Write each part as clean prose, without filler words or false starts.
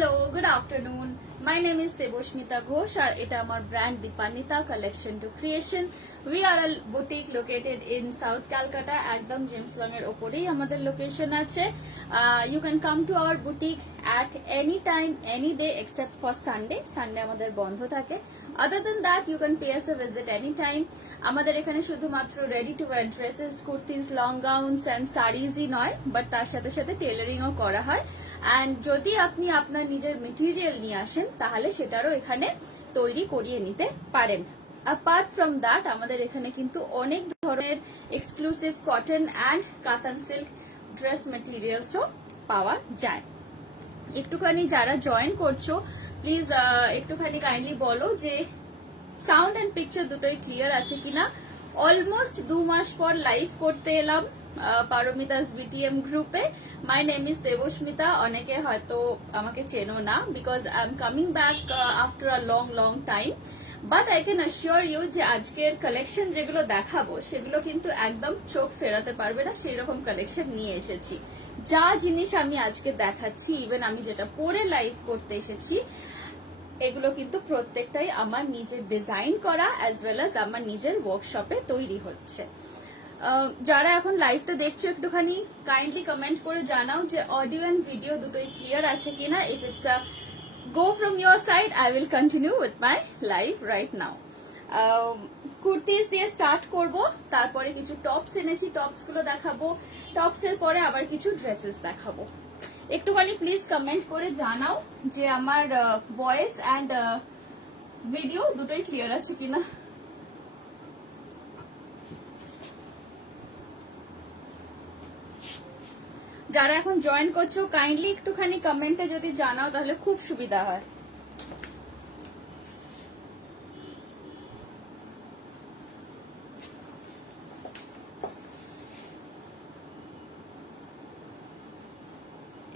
Hello, good afternoon. My name is Deboshmita Ghosh আর এটা আমার brand Deepanita Collection to Creation. We are a boutique located in South Calcutta. একদম James long এর ওপরেই আমাদের location আছে. You can come to our boutique at any time, any day except for Sunday. Sunday আমাদের বন্ধ থাকে. Other than that, you can pay us a visit anytime. আমাদের এখানে শুধুমাত্র ready to wear dresses, kurtis, long gowns and sarees-ই নয়, but তার সাথে সাথে টেলারিংও করা হয়. And যদি আপনি আপনার নিজের মেটেরিয়াল নিয়ে আসেন তাহলে সেটারও এখানে তৈরি করিয়ে নিতে পারেন. Apart from that, আমাদের এখানে কিন্তু অনেক ধরনের এক্সক্লুসিভ কটন অ্যান্ড কাতান সিল্ক ড্রেস মেটেরিয়ালসও পাওয়া যায়. একটুখানি যারা জয়েন করছো প্লিজ একটুখানি কাইন্ডলি বলো যে সাউন্ড অ্যান্ড পিকচার দুটোই ক্লিয়ার আছে কিনা. অলমোস্ট 2 মাস পর লাইভ করতে এলাম পারমিতাস বিটিএম গ্রুপে. My name is Debasmita. অনেকে হয়তো আমাকে চেনো না because I am coming back after a long time. But I can assure you যে আজকের কালেকশন যেগুলো দেখাবো সেগুলো কিন্তু একদম চোখ ফেরাতে পারবে না সেই রকম কালেকশন নিয়ে এসেছি. যা জিনিস আমি আজকে দেখাচ্ছি, ইভেন আমি যেটা পরে লাইভ করতে এসেছি, এগুলো কিন্তু প্রত্যেকটাই আমার নিজের ডিজাইন করা অ্যাজ ওয়েল অ্যাজ আমার নিজের ওয়ার্কশপে তৈরি হচ্ছে. যারা এখন লাইভটা দেখছো একটুখানি কাইন্ডলি কমেন্ট করে জানাও যে অডিও অ্যান্ড ভিডিও দুটোই ক্লিয়ার আছে কিনা. If it's a go from your side, I will continue with my live right now. Kurtis দিয়ে স্টার্ট করব, তারপরে কিছু টপস এনেছি, টপস গুলো দেখাবো, টপস এর পরে আবার কিছু ড্রেসেস দেখাবো. একটুখানি প্লিজ কমেন্ট করে জানাও যে আমার ভয়েস অ্যান্ড ভিডিও দুটোই ক্লিয়ার আছে কিনা. যারা এখন জয়েন করছো কাইন্ডলি একটুখানি কমেন্টে যদি জানাও তাহলে খুব সুবিধা হয়.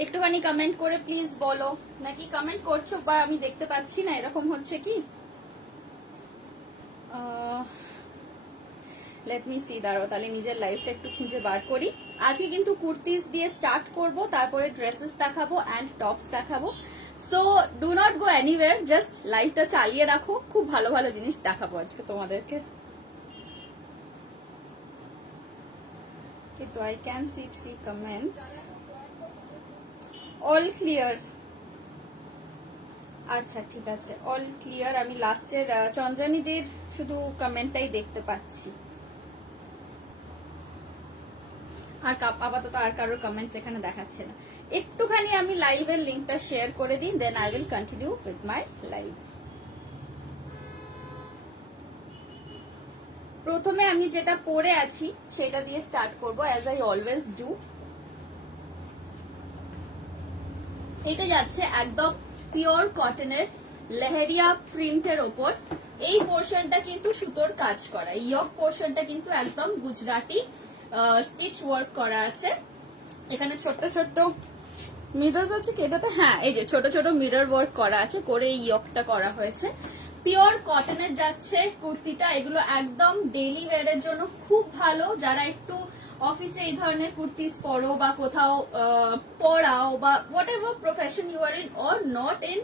একটুখানি কমেন্ট করে প্লিজ বলো, নাকি কমেন্ট করছো বা আমি দেখতে পাচ্ছি না, এরকম হচ্ছে কি. লেট মি সি, দাঁড়াও তাহলে নিজের লাইফটা একটু খুঁজে বার করি. আজকে কিন্তু কুর্তিস দিয়ে স্টার্ট করব, তারপরে ড্রেসেস দেখাবো অ্যান্ড টপস দেখাবো. So do not go anywhere, just লাইফটা চালিয়ে রাখো. খুব ভালো ভালো জিনিস দেখাবো আজকে তোমাদেরকে. তো I can see 3 comments. All clear. আচ্ছা ঠিক আছে, অল ক্লিয়ার. আমি লাস্টের চন্দ্রানীদের শুধু কমেন্টটাই দেখতে পাচ্ছি, আর আপাতত আর কারোর কমেন্টস এখানে দেখাচ্ছে না. একটুখানি আমি লাইভের লিঙ্কটা শেয়ার করে দিই, then I will continue with my live. প্রথমে আমি যেটা পরে আছি সেটা দিয়ে স্টার্ট করব অ্যাজ আই অলওয়েজ ডু. এটা যাচ্ছে একদম পিওর কটনের লেহেরিয়া প্রিন্টের ওপর. এই পোর্শনটা কিন্তু সুতোর কাজ করা, ইয়ক পোর্শনটা কিন্তু একদম গুজরাটি স্টিচ ওয়ার্ক করা আছে. এখানে ছোট্ট ছোট্ট মিরর আছে কি এটাতে, হ্যাঁ এই যে ছোট ছোট মিরর ওয়ার্ক করা আছে, করে এই ইয়কটা করা হয়েছে. পিওর কটনের যাচ্ছে কুর্তিটা. এগুলো একদম ডেইলি ওয়্যারের জন্য খুব ভালো. যারা একটু অফিসে এই ধরনের কুর্তিস পরো বা কোথাও পড়াও বা whatever profession you are in or not in,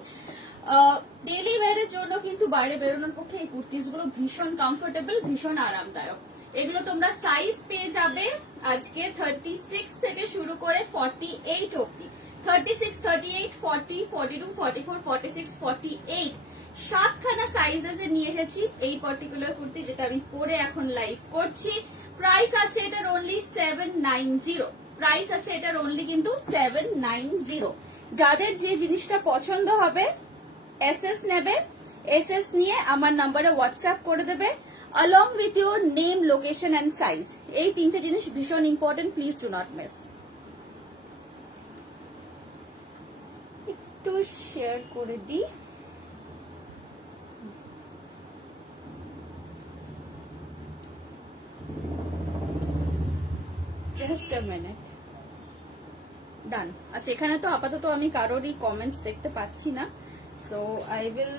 daily ওয়্যারের জন্য কিন্তু বাইরে বেরোনোর পক্ষে এই কুর্তিস গুলো ভীষণ কমফোর্টেবল, ভীষণ আরামদায়ক. এগুলো তোমরা সাইজ পেয়ে যাবে আজকে 36 থেকে শুরু করে 48 অব্দি. 36, 38, 40, 42, 44, 46, 48 সাতখানা সাইজেস নিয়ে এসেছি এই পার্টিকুলার কুর্তি যেটা আমি পরে এখন লাইভ করছি. প্রাইস আছে এটার অনলি 790. প্রাইস আছে এটার অনলি কিন্তু 790. যাদের যে জিনিসটা পছন্দ হবে এসএস নেবে, এসএস নিয়ে আমার নাম্বারে হোয়াটসঅ্যাপ করে দেবে along with your name, location and size. এই তিনটে জিনিস ভীষণ important, please do not miss. একটু শেয়ার করে দিই. Just a minute. ডান. আচ্ছা এখানে তো আপাতত আমি কারোরই কমেন্টস দেখতে পাচ্ছি না, সো আই উইল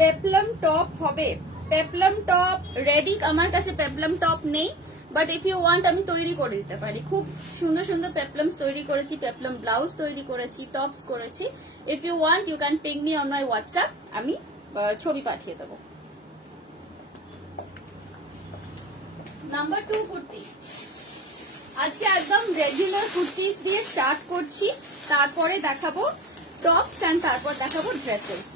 পেপলাম টপ হবে. পেপলাম টপ রেডি আমার কাছে পেপলাম টপ নেই, বাট ইফ ইউ ওয়ান্ট আমি তৈরি করে দিতে পারি। খুব সুন্দর সুন্দর পেপলামস তৈরি করেছি, পেপলাম ব্লাউজ তৈরি করেছি, টপস করেছি। If you want you can ping me on my WhatsApp, আমি ছবি পাঠিয়ে দেবো। নাম্বার 2 কুর্তি। আজকে একদম রেগুলার কুর্তিস দিয়ে স্টার্ট করছি, তারপরে দেখাবো টপস এন্ড তারপর দেখাবো ড্রেসেস।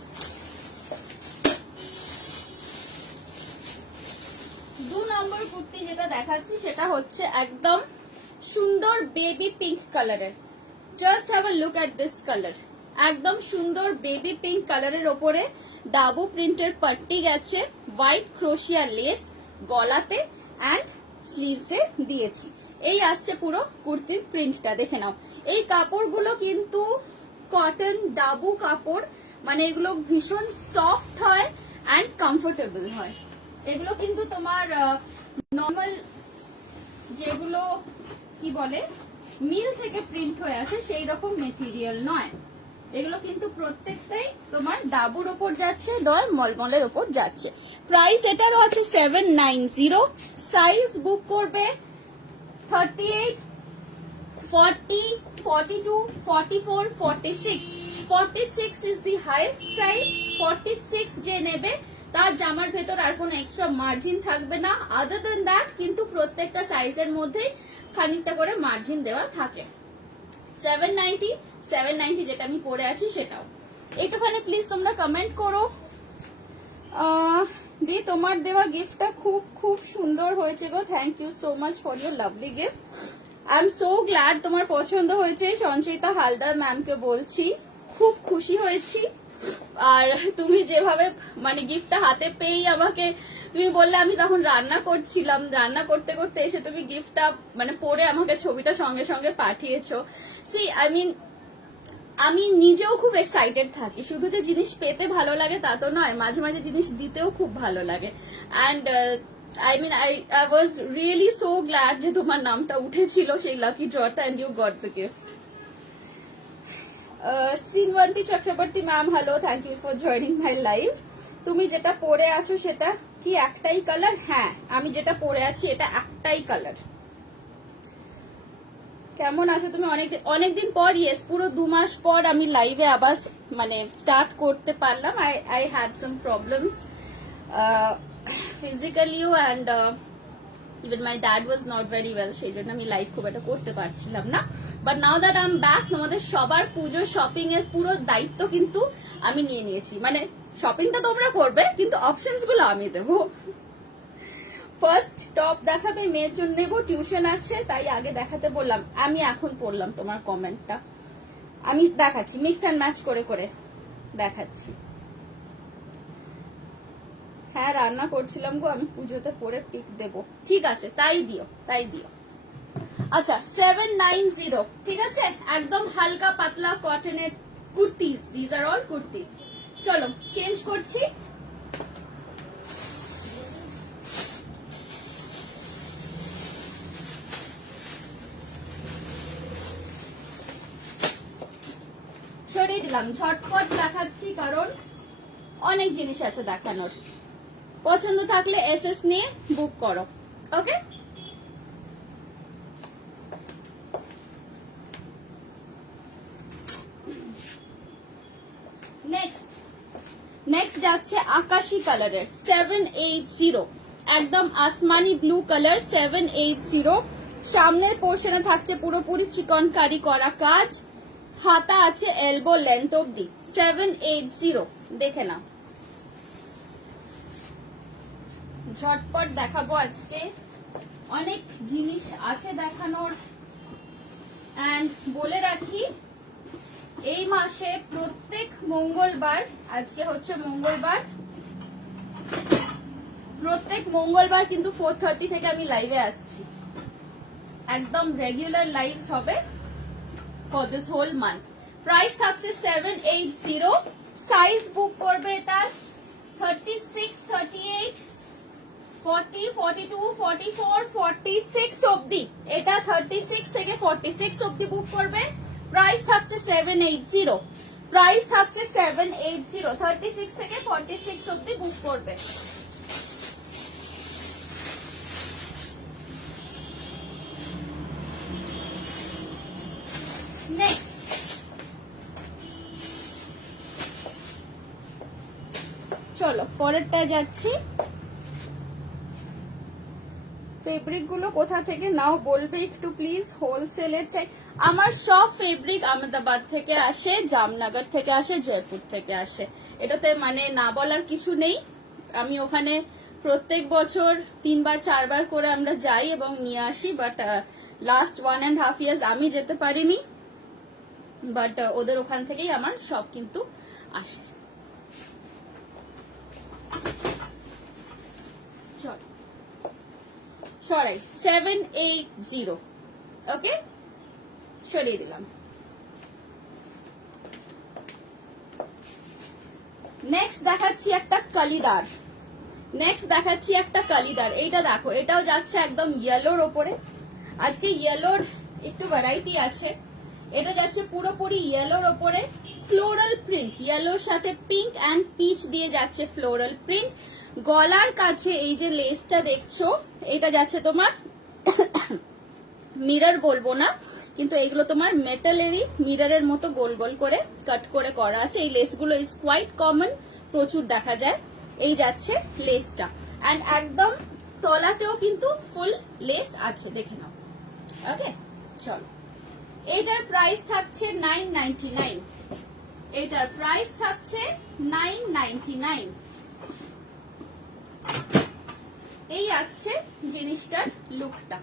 2 নম্বর কুর্তি যেটা দেখাচ্ছি সেটা হচ্ছে একদম সুন্দর বেবি পিঙ্ক কালারের। Just have a look at this colour. একদম সুন্দর বেবি পিঙ্ক কালারের ওপরে ডাবু প্রিন্টের পাট্টি গেছে, হোয়াইট ক্রোশিয়া লেস গলাতে অ্যান্ড স্লিভসে দিয়েছি। এই আসছে পুরো কুর্তির প্রিন্টটা, দেখে নাও। এই কাপড়গুলো কিন্তু কটন ডাবু কাপড়, মানে এগুলো ভীষণ সফট হয় অ্যান্ড কমফোর্টেবল হয়। এগুলো কিন্তু তোমার নর্মাল যেগুলো কি বলে মিল থেকে প্রিন্ট হয়ে আসে সেই রকম মেটেরিয়াল নয়। এগুলো কিন্তু প্রত্যেকটাই তোমার ডাবুর ওপর যাচ্ছে, নয় মলমলের ওপর যাচ্ছে। প্রাইস এটারও আছে 790। সাইজ বুক করবে 38, 40, 42, 44, 46. 46 is the highest size. 46 যে নেবে তার জামার ভেতর আর কোনো এক্সট্রা মার্জিন থাকবে না। আদার দেন দ্যাট কিন্তু প্রত্যেকটা সাইজের মধ্যেই খানিকটা করে মার্জিন দেওয়া থাকে। 790 যেটা আমি পরে আছি সেটাও। একটুখানি প্লিজ তোমরা কমেন্ট করো দি তোমার দেওয়া গিফটটা খুব খুব সুন্দর হয়েছে গো। Thank you so much for your lovely gift. I am so glad তোমার পছন্দ হয়েছে। সঞ্চয়িতা হালদার ম্যামকে বলছি, খুব খুশি হয়েছি। আর তুমি যেভাবে মানে গিফটটা হাতে পেয়েই আমাকে তুমি বললে, আমি তখন রান্না করছিলাম, রান্না করতে করতে এসে তুমি গিফটটা মানে পরে আমাকে ছবিটা সঙ্গে সঙ্গে পাঠিয়েছো। সি আই মিন আমি নিজেও খুব এক্সাইটেড থাকি, শুধু যে জিনিস পেতে ভালো লাগে তা তো নয়, মাঝে মাঝে জিনিস দিতেও খুব ভালো লাগে। And I mean, I was really so glad যে তোমার নামটা উঠেছিল সেই লাকি ড্রটা and you got the gift. Srinabanti Chakraborty ma'am, hello, thank you for joining my live. তুমি যেটা পরে আছো সেটা কি একটাই কালার? হ্যাঁ, আমি যেটা পরে আছি এটা একটাই কালার। কেমন আছো তুমি? অনেকদিন পর, ইয়েস, পুরো 2 মাস পর আমি লাইভে আবার মানে স্টার্ট করতে পারলাম। I had some problems physically and even my dad was not very well, সেই জন্য আমি লাইভ খুব একটা করতে পারছিলাম না। But now that I am back, তোমাদের সবার পুজোর শপিং এর পুরো দায়িত্ব কিন্তু আমি নিয়ে নিয়েছি। মানে শপিংটা তোমরা করবে কিন্তু অপশনস গুলো আমি দেবো। ফার্স্ট টপ দেখাবে, মেয়ের জন্য নেবো, টিউশন আছে তাই আগে দেখাতে বললাম। আমি এখন পড়লাম তোমার কমেন্টটা, আমি দেখাচ্ছি, মিক্স অ্যান্ড ম্যাচ করে করে দেখাচ্ছি। হ্যাঁ, রান্না করছিলাম গো, আমি পুজোতে পরে পিক দেব। ঠিক আছে, তাই দিও, তাই দিও। আচ্ছা, 790, ঠিক আছে, একদম হালকা পাতলা কটনের kurtis. These are all kurtis. চলো চেঞ্জ করছি। সরিয়ে দিলাম, ঝটপট দেখাচ্ছি কারণ অনেক জিনিস আছে দেখানোর। পছন্দ থাকলে এসএস নিয়ে বুক করো, ওকে? নেক্সট যাচ্ছে আকাশি কালারের 780, একদম আসমানি ব্লু কালার 780। সামনের পোর্শনে থাকছে পুরোপুরি চিকনকারি করা কাজ, হাতা আছে এলবো লেন্থ অব্দি। 780, দেখে নাও। ঝটপট দেখাবো, আজকে অনেক জিনিস আছে দেখানোর। এন্ড বলে রাখি, এই মাসে প্রত্যেক মঙ্গলবার, আজকে হচ্ছে মঙ্গলবার, প্রত্যেক মঙ্গলবার কিন্তু 4:30 থেকে আমি লাইভে আসছি। একদম রেগুলার লাইভস হবে for this whole month. Price থাকছে 780। সাইজ বুক করবে এটা 36, 38, 40, 42, 44, 46 অবধি। এটা 36 থেকে 46 অবধি বুক করবে। প্রাইস থাকছে 780। প্রাইস থাকছে 780। 36 থেকে 46 অবধি বুক করবে। চলো পরেরটা যাচ্ছি। ফেব্রিক গুলো কোথা থেকে নাও বলবে একটু প্লিজ, হোলসেলের চাই। আমার সব ফেব্রিক আহমেদাবাদ থেকে আসে, জামনগর থেকে আসে, জয়পুর থেকে আসে, এটাতে মানে না বলার কিছু নেই। আমি ওখানে প্রত্যেক বছর 3-4 বার করে আমরা যাই এবং নিয়ে আসি, বাট লাস্ট 1.5 years আমি যেতে পারিনি, বাট ওদের ওখান থেকেই আমার সব কিন্তু আসে। সরাই 780, ওকে সরিয়ে দিলাম। নেক্সট দেখাচ্ছি একটা কালিদার, এইটা দেখো, এটাও যাচ্ছে একদম ইয়েলোর ওপরে। আজকে ইয়েলোর একটু ভ্যারাইটি আছে। এটা যাচ্ছে পুরোপুরি ইয়েলোর ওপরে, ফ্লোরাল প্রিন্ট, ইয়েলোর সাথে পিঙ্ক অ্যান্ড পিচ দিয়ে যাচ্ছে ফ্লোরাল প্রিন্ট। গলার কাছে এই যে লেসটা দেখছো, এটা যাচ্ছে তোমার মিরর বলবো না, কিন্তু এইগুলো তোমার মেটালেরই মিররের মতো গোল গোল করে কাট করে করা আছে। এই লেসগুলো ইজ কোয়াইট কমন, প্রচুর দেখা যায়। এই যাচ্ছে লেসটা, অ্যান্ড একদম তলাতেও কিন্তু ফুল লেস আছে, দেখে নাও। ওকে চলো, এইটার প্রাইস থাকছে 999, এইটার প্রাইস থাকছে 999। এই আসছে জিনিসটার লুকটা,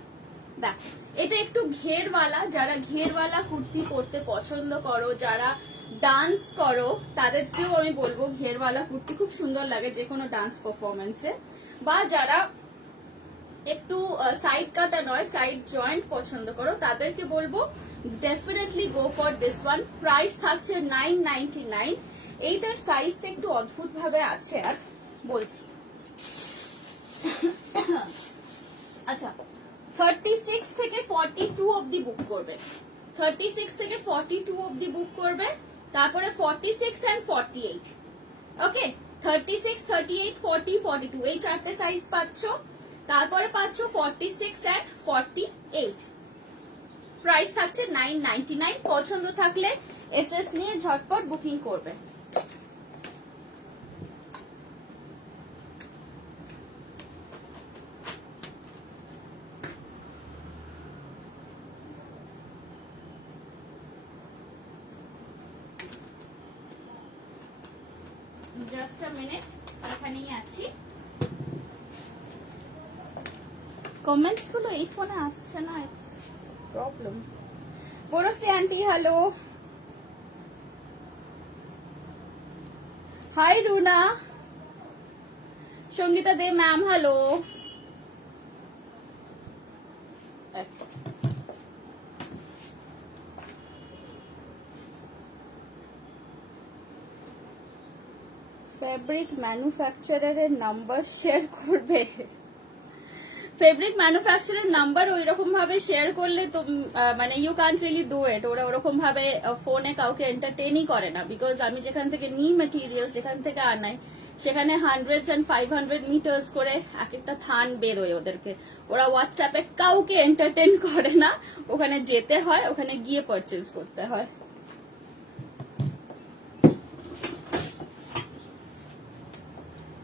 দেখ এটা একটু ঘেরওয়ালা, যারা ঘেরওয়ালা কুর্তি পরতে পছন্দ করো, যারা ডান্স করো, তাদেরকেও আমি বলবো ঘেরওয়ালা কুর্তি খুব সুন্দর লাগে যে কোনো ডান্স পারফরমেন্সে। বা যারা একটু সাইড কাটা নয় সাইড জয়েন্ট পছন্দ করো, তাদেরকে বলবো definitely go for this one. Price থাকছে 999। এইটার সাইজটা একটু অদ্ভুত ভাবে আছে, আর বলছি আচ্ছা 36 থেকে 42 অবধি বুক করবে, 36 থেকে 42 অবধি বুক করবে, তারপরে 46 and 48, ওকে 36, 38, 40, 42 এই চারটে সাইজ পাচ্ছ। তারপরে পাচ্ছ 46 and 48। প্রাইস থাকছে 999। পছন্দ থাকলে এসএস নিয়ে ঝটপট বুকিং করবে। জাস্ট আ মিনিট, এখানেই আছি। কমেন্টস গুলো এই ফোনে আসছে না, it's problem. Banashree aunty hello, hi Runa, Sangeeta De ma'am hello. Fabric ম্যানুফ্যাকচারারের নাম্বার শেয়ার করবে? ফেব্রিক ম্যানুফ্যাকচারার নাম্বার ওই রকম ভাবে শেয়ার করলে তো মানে you can't really do it. ওরা ওরকম ভাবে ফোনে কাউকে এন্টারটেইনই করে না, বিকজ আমি যেখান থেকে নিই ম্যাটেরিয়াল, যেখান থেকে আনাই, সেখানে 100 and 500 মিটার্স করে এক একটা থান বেরোয় ওদেরকে। ওরা হোয়াটসঅ্যাপে কাউকে এন্টারটেইন করে না, ওখানে যেতে হয়, ওখানে গিয়ে পারচেজ করতে হয়।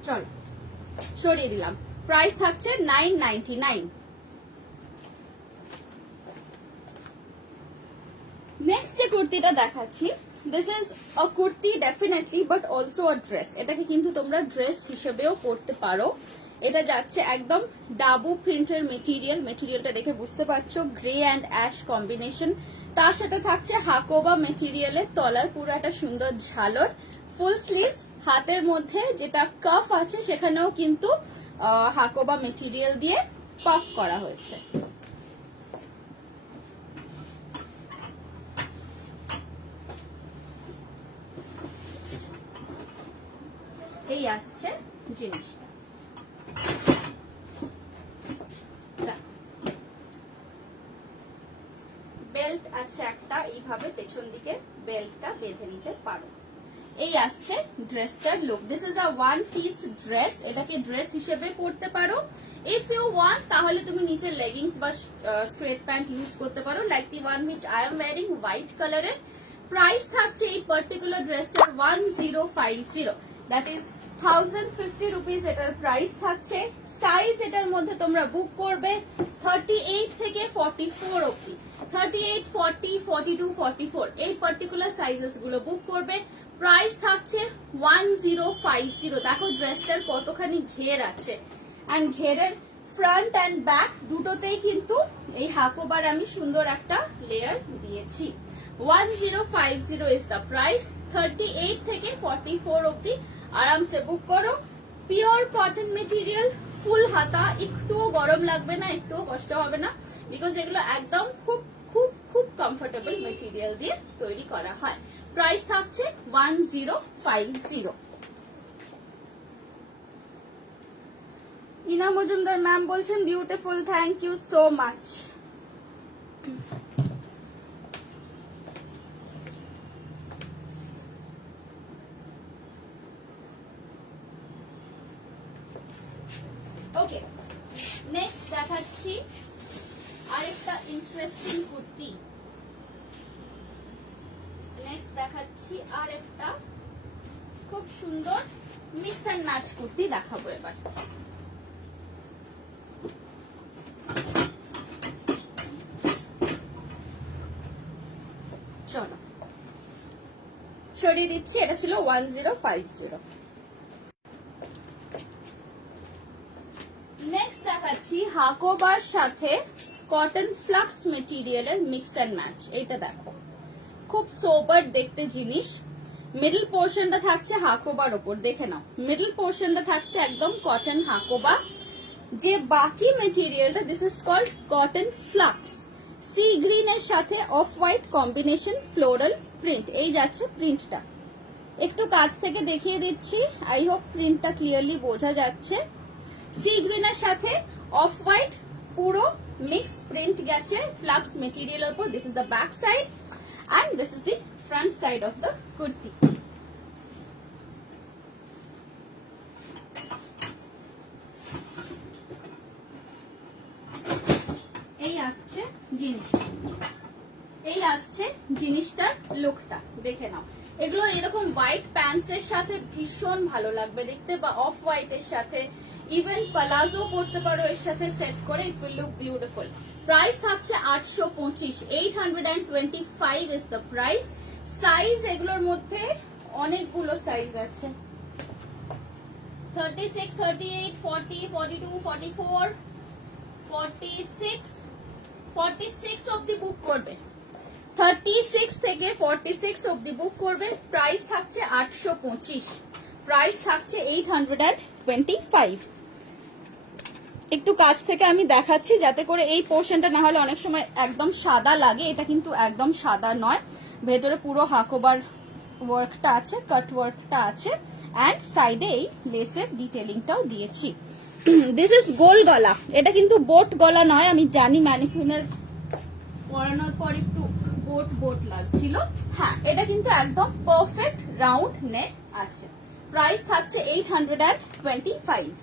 চল সরিয়ে দিলাম। প্রাইস থাকছে 999। নেক্সট যে কুর্তিটা দেখাচ্ছি, this is a kurti definitely, but also a dress. এটাকে কিন্তু তোমরা ড্রেস হিসেবেও পরতে পারো। এটা যাচ্ছে একদম ডাবু প্রিন্টের মেটেরিয়াল, মেটেরিয়ালটা দেখে বুঝতে পারছো গ্রে অ্যান্ড অ্যাশ কম্বিনেশন। তার সাথে থাকছে হাকোবা মেটেরিয়ালের তলার পুরো একটা সুন্দর ঝালর, ফুল স্লিভস, হাতের মধ্যে যেটা কাফ আছে সেখানেও কিন্তু হাকোবা মেটেরিয়াল দিয়ে পাফ করা হয়েছে। এই আসছে জিনিসটা, বেল্ট আছে একটা, এইভাবে পেছন দিকে বেল্টটা বেঁধে নিতে পারো। এই আসছে ড্রেসটার look. This is a one piece dress, এটাকে ড্রেস হিসেবে পরতে পারো। ইফ ইউ ওয়ান্ট তাহলে তুমি নিচে লেগিংস বা স্ট্রেট প্যান্ট ইউজ করতে পারো, like the one which I am wiring, white কালারের। প্রাইস থাকছে এই পার্টিকুলার ড্রেসটার 1050। দ্যাট ইজ 1050 রুপিস এটার প্রাইস থাকছে। সাইজ এটার মধ্যে তোমরা বুক করবে 38 থেকে 44 অবধি, 38, 40, 42, 44 এই পার্টিকুলার সাইজেস গুলো বুক করবে। প্রাইস থাকছে 1050। দেখো ড্রেসটার কতখানি ঘের আছে, অ্যান্ড ঘেরের ফ্রন্ট অ্যান্ড ব্যাক দুটোতেই কিন্তু এই হাকোবার আমি সুন্দর একটা লেয়ার দিয়েছি। 1050 ইজ দ্য প্রাইস। 38 থেকে 44 অবধি আরামসে বুক করো। পিওর কটন মেটেরিয়াল, ফুল হাতা, একটুও গরম লাগবে না, একটুও কষ্ট হবে না, বিকজ এগুলো একদম খুব খুব খুব কমফোর্টেবল মেটেরিয়াল দিয়ে তৈরি করা হয়। প্রাইস থাকছে 1050। ইনা মজুমদার ম্যাম বলছেন beautiful, thank you so much. Okay, next দেখাচ্ছি আরেকটা ইন্টারেস্টিং কুর্তি। নেক্সট দেখাচ্ছি আরেকটা খুব সুন্দর মিক্স অ্যান্ড ম্যাচ কুর্তি দেখাবো এবার। চলো সরিয়ে দিচ্ছি, এটা ছিল 1050। নেক্সট দেখাচ্ছি হাকোবার সাথে কটন ফ্লাক্স মেটেরিয়ালের মিক্স অ্যান্ড ম্যাচ। এইটা দেখো, খুব সোবার দেখতে জিনিস। মিডল পোর্শনটা থাকছে হাকোবার ওপর, দেখে নাও মিডল পোর্শনটা থাকছে একদম কটন হাকোবা। যে বাকি মেটেরিয়ালটা, this is called cotton flax. Sea green এর সাথে off white combination floral print. এই যাচ্ছে প্রিন্টটা, একটু কাছ থেকে দেখিয়ে দিচ্ছি, আই হোপ প্রিন্টটা ক্লিয়ারলি বোঝা যাচ্ছে। সি গ্রিন এর সাথে অফ হোয়াইট পুরো মিক্স প্রিন্ট গেছে ফ্লাক্স মেটেরিয়াল উপর। This is the back side and this is the front side of the kurti. এই আসছে জিনিস, এই আসছে জিনিসটার লুকটা, দেখে নাও। এগুলো এরকম হোয়াইট প্যান্টস এর সাথে ভীষণ ভালো লাগবে দেখতে, বা অফ হোয়াইট এর সাথে, ইভেন প্লাজো পরতে পারো এর সাথে সেট করে, it will look beautiful. Price থাকছে 825, 825 ইজ দ্য প্রাইস। সাইজ এগুলোর মধ্যে অনেকগুলো সাইজ আছে, 36, 38, 40, 42, 44, 46, 46 অবধি বুক করবে। 36 থেকে 46 অবধি বুক করবে। প্রাইস থাকছে 825, প্রাইস থাকছে 825। একটু কাছ থেকে আমি দেখাচ্ছি যাতে করে এই পোর্শনটা না হলে অনেক সময় একদম সাদা লাগে। এটা কিন্তু একদম সাদা নয়, ভেতরে পুরো হাকোবার ওয়ার্কটা আছে, কাট ওয়ার্কটা আছে, অ্যান্ড সাইডে এই লেসের ডিটেলিংটাও দিয়েছি। দিস ইজ গোল গলা, এটা কিন্তু বোট গলা নয়। আমি জানি ম্যানিকুইনের পরানোর পর একটু বোট বোট লাগছিল। হ্যাঁ, এটা কিন্তু একদম পারফেক্ট রাউন্ড নেক আছে। প্রাইস থাকছে 825।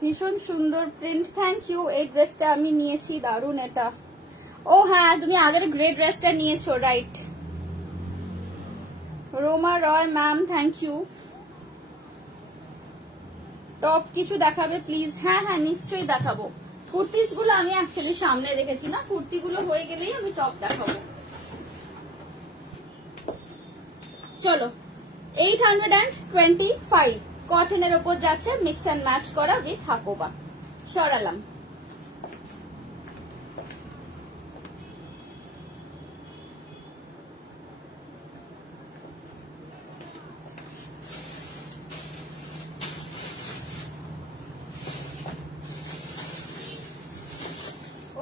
ভীষণ সুন্দর প্রিন্ট, থ্যাংক ইউ। এই ড্রেসটা আমি নিয়েছি, দারুন এটা। ও হ্যাঁ, তুমি আগের গ্রে ড্রেসটা নিয়েছো, right. Roma Roy ma'am, thank you. Top কিছু দেখাবে প্লিজ? হ্যাঁ হ্যাঁ, নিশ্চয়ই দেখাবো। কুর্তিস গুলো আমি অ্যাকচুয়ালি সামনে রেখেছি না, কুর্তিগুলো হয়ে গেলেই আমি টপ দেখাবো। চলো, 825 কটনের ওপর যাচ্ছে, মিক্স অ্যান্ড ম্যাচ করা উইথ হাকোবা। সরালাম।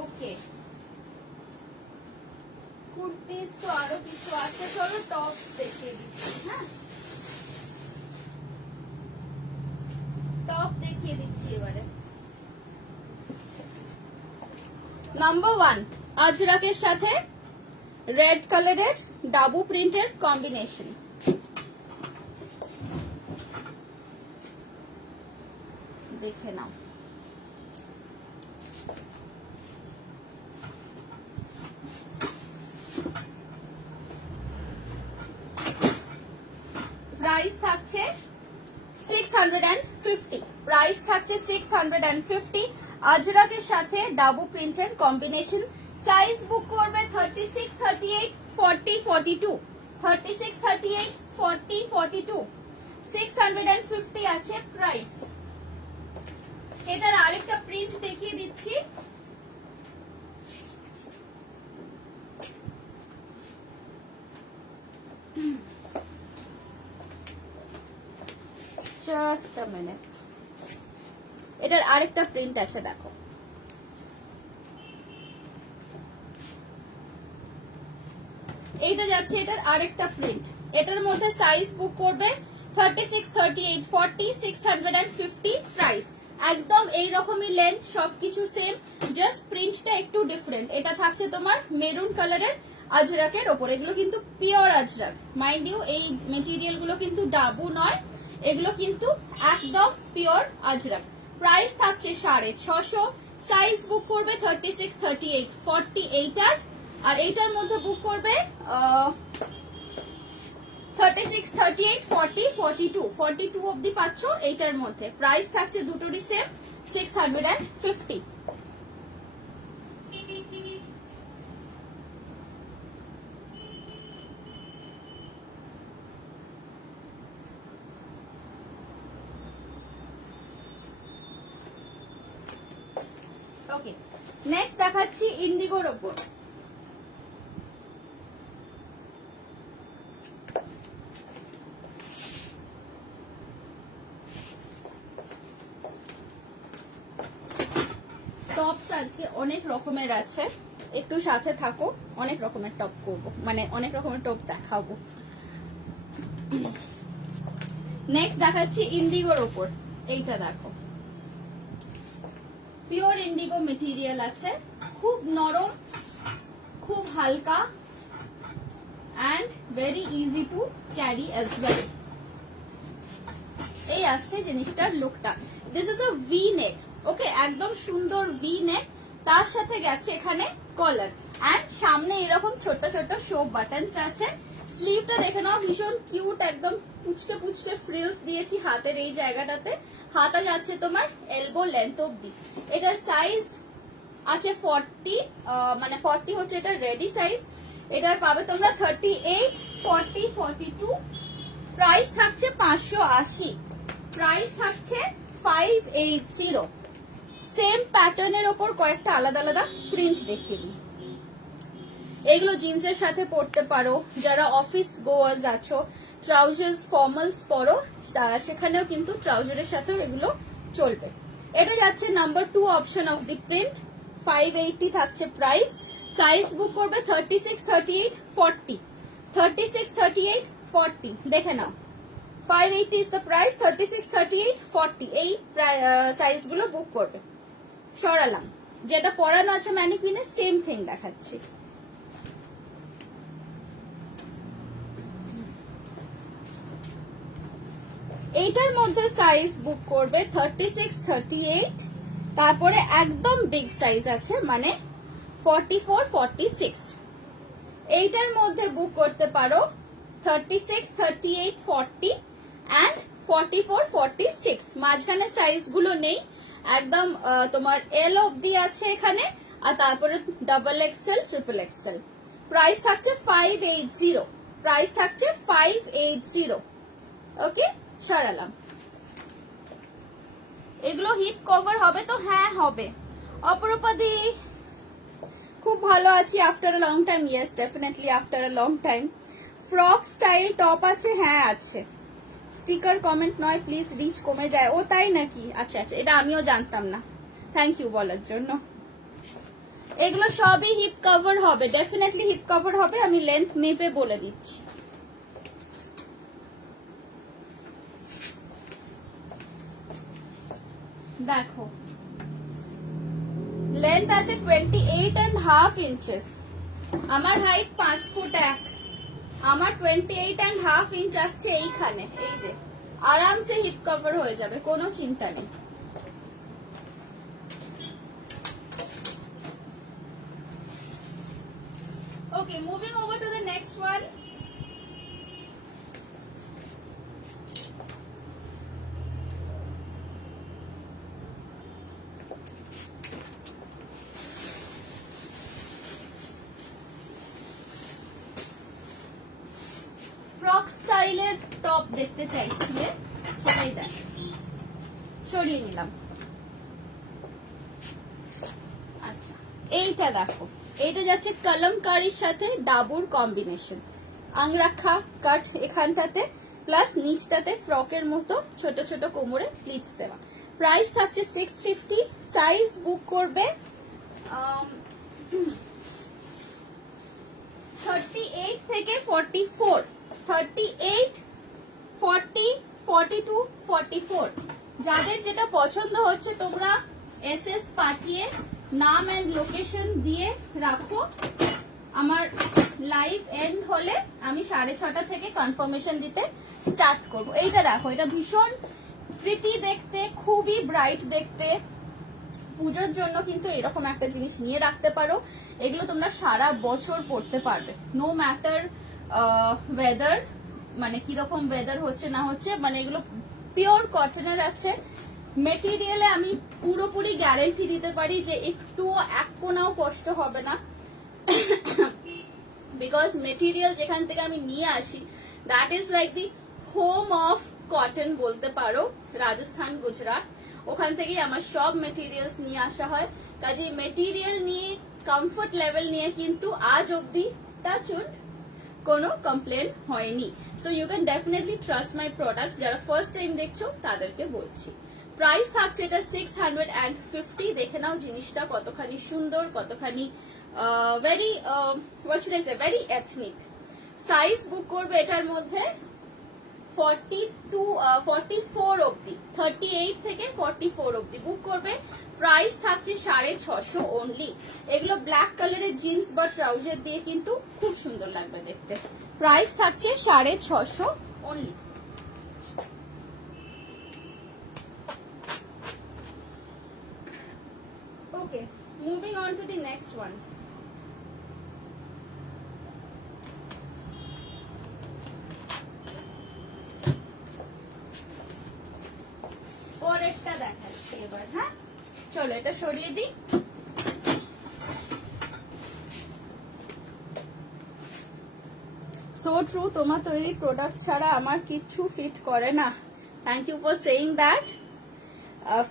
ওকে, কুর্তিস তো আরো কিছু আছে, চলো টপস দেখিয়ে দিচ্ছি। হ্যাঁ, টপ দেখিয়ে দিচ্ছি এবারে। নাম্বার 1, আজরাকের সাথে রেড কালারের ডাবু প্রিন্টের কম্বিনেশন। দেখে নাও, প্রাইস থাকছে 650, প্রাইস থাকছে 650। আজরাকের সাথে ডাবু প্রিন্টের কম্বিনেশন। সাইজ বুক করবে 36, 38, 40, 42, 36, 38, 40, 42, 650 আছে প্রাইস। এটার আরেকটা প্রিন্ট দেখিয়ে দিচ্ছি। জাস্ট আ মিনিট, এটার আরেকটা প্রিন্ট আছে দেখো। এইটা যাচ্ছে এটার আরেকটা প্রিন্ট। এটার মধ্যে সাইজ বুক করবে 36, 38, 40, 650 প্রাইস। একদম এইরকমই লেন্থ, সবকিছু সেম, জাস্ট প্রিন্টটা একটু ডিফারেন্ট। এটা থাকছে তোমার মেরুন কালারের আজরাকের ওপর। এগুলো কিন্তু পিওর আজরাক, মাইন্ড ইউ, এই মেটেরিয়াল গুলো কিন্তু ডাবু নয়, এগুলো কিন্তু একদম পিওর আজরাক। প্রাইস থাকছে 650। সাইজ বুক করবে 36, 38, 40 এইটার, আর এইটার মধ্যে বুক করবে 36, 38, 40, 42, 42 অবধি পাচ্ছ এইটার মধ্যে। প্রাইস থাকছে দুটোরই সেম 650। ওকে, নেক্সট দেখাচ্ছি ইন্ডিগোর ওপর। টপস আজকে অনেক রকমের আছে, একটু সাথে থাকো, অনেক রকমের টপ করব, মানে অনেক রকমের টপ দেখাবো। নেক্সট দেখাচ্ছি ইন্ডিগোর ওপর। এইটা দেখো, পিওর ইন্ডিগো মেটেরিয়াল আছে, খুব নরম, খুব হালকা, and very easy to carry as well. এই আসছে জিনিসটার লুকটা। This is a V neck, okay, একদম সুন্দর ভি নেক, তার সাথে গেছে এখানে কলার, অ্যান্ড সামনে এরকম ছোট ছোট শো বাটনস আছে। স্লিভটা দেখে নাও, ভীষণ কিউট, একদম পুচকে পুচকে ফ্রিলস দিয়েছি হাতের এই জায়গাটাতে। হাতা যাচ্ছে তোমার এলবো লেন্থ অব্দি। এটার সাইজ আছে 40, মানে 40 হচ্ছে এটা রেডি সাইজ। এটার পাবে তোমরা 38, 40, 42। প্রাইস থাকছে 580, প্রাইস থাকছে 580। সেম প্যাটার্নের ওপর কয়েকটা আলাদা আলাদা প্রিন্ট দেখিয়ে দিই। এগুলো জিন্সের সাথে পরতে পারো, যারা অফিস গোয়ার্স আছো, ট্রাউজার্স ফর্মালস পরো, সেখানেও কিন্তু ট্রাউজারের সাথেও এগুলো চলবে। এটা যাচ্ছে number 2 option of the print. 580 থাকছে প্রাইস। সাইজ বুক করবে 36, 38, 40, 36, 38, 40। দেখে নাও, 580 ইজ দ্য প্রাইস, 36, 38, 40 এই সাইজগুলো বুক করবে। সরালাম, যেটা পরানো আছে ম্যানিকুইনে সেম থিং দেখাচ্ছি। এইটার মধ্যে সাইজ বুক করবে 36, 38, তারপরে একদম বিগ সাইজ আছে মানে 44, 46। এইটার মধ্যে বুক করতে পারো 36, 38, 40 অ্যান্ড 44, 46। মাঝখানে সাইজগুলো নেই, একদম তোমার এল অবধি আছে এখানে, আর তারপরে double XL, triple Excel. Price থাকছে 580, প্রাইস থাকছে 580। ওকে, সরালাম। এগুলো হিপ কভার হবে তো? হ্যাঁ হবে। অপরূপাদি খুব ভালো আছি after a long time. Yes, definitely after a long time. Frock style top আছে? হ্যাঁ আছে। স্টিকার কমেন্ট নয় প্লিজ, রিচ কমে যায়। ও তাই নাকি? আচ্ছা আচ্ছা, এটা আমিও জানতাম না, থ্যাংক ইউ বলার জন্য। এগুলো সবই হিপ কভার হবে, ডেফিনেটলি হিপ কভার হবে, আমি লেন্থ মেপে বলে দিচ্ছি। দেখো, লেন্থ আছে 28.5 ইঞ্চেস। আমার হাইট 5 ফুট 1, আমার 28.5 ইঞ্চ আসছে এইখানে। এই যে আরামসে হিপ কভার হয়ে যাবে, কোনো চিন্তা নেই। Okay, moving over to the next one. টাইপের টপ দেখতে চাইছিলে সেটাই দেখাচ্ছি। সরিয়ে নিলাম। আচ্ছা, এইটা দেখো, এইটা যাচ্ছে কলমকারীর সাথে ডাবুর কম্বিনেশন, আংরাখা কাট এখানটাতে, প্লাস নিচটাতে ফ্রকের মতো ছোট ছোট কোমরে প্লিটস দেওয়া। প্রাইস থাকছে 650। সাইজ বুক করবে 38 থেকে 44, 38, 40, 42, 44। যাদের যেটা পছন্দ হচ্ছে তোমরা এসএস পাঠিয়ে নাম এন্ড লোকেশন দিয়ে রাখো। আমার লাইভ এন্ড হলে আমি 6:30 থেকে কনফার্মেশন দিতে স্টার্ট করব। এইটা দেখো, এটা ভীষণ প্রিটি দেখতে, খুবই ব্রাইট দেখতে। পুজোর জন্য কিন্তু এরকম একটা জিনিস নিয়ে রাখতে পারো। এগুলো তোমরা সারা বছর পরতে পারবে, নো ম্যাটার ওয়েদার, মানে কিরকম ওয়েদার হচ্ছে না হচ্ছে। মানে এগুলো পিওর কটনের আছে। মেটেরিয়ালে আমি পুরোপুরি গ্যারান্টি দিতে পারি যে একটুও এক কোনাও কষ্ট হবে না, বিকজ মেটেরিয়াল যেখান থেকে আমি নিয়ে আসি that is like the home of cotton বলতে পারো, রাজস্থান, গুজরাট। ওখান থেকেই আমার সব মেটেরিয়ালস নিয়ে আসা হয়। কাজে মেটেরিয়াল নিয়ে, কমফোর্ট লেভেল নিয়ে কিন্তু আজ অব্দি টাচউড কোনো কমপ্লেন হয়নি। So you can definitely trust my products. যারা ফার্স্ট টাইম দেখছো তাদেরকে বলছি। প্রাইস থাকছে এটা 650। দেখে নাও জিনিসটা কতখানি সুন্দর, কতখানি very what should I say, very ethnic. Size book করবে এটার মধ্যে 44 অব্দি, 38 থেকে 44 অব্দি বুক করবে। প্রাইস থাকছে 650 অনলি। এগুলো ব্ল্যাক কালারের জিন্স বা ট্রাউজার দিয়ে কিন্তু খুব সুন্দর লাগবে দেখতে। প্রাইস থাকছে 650 only. Okay, moving on to the next one. পরেরটা দেখাচ্ছি এবার। হ্যাঁ, চলো এটা সরিয়ে দিই। সো ট্রু, তোমার তৈরি প্রোডাক্ট ছাড়া আমার কিচ্ছু ফিট করে না। Thank you for saying that.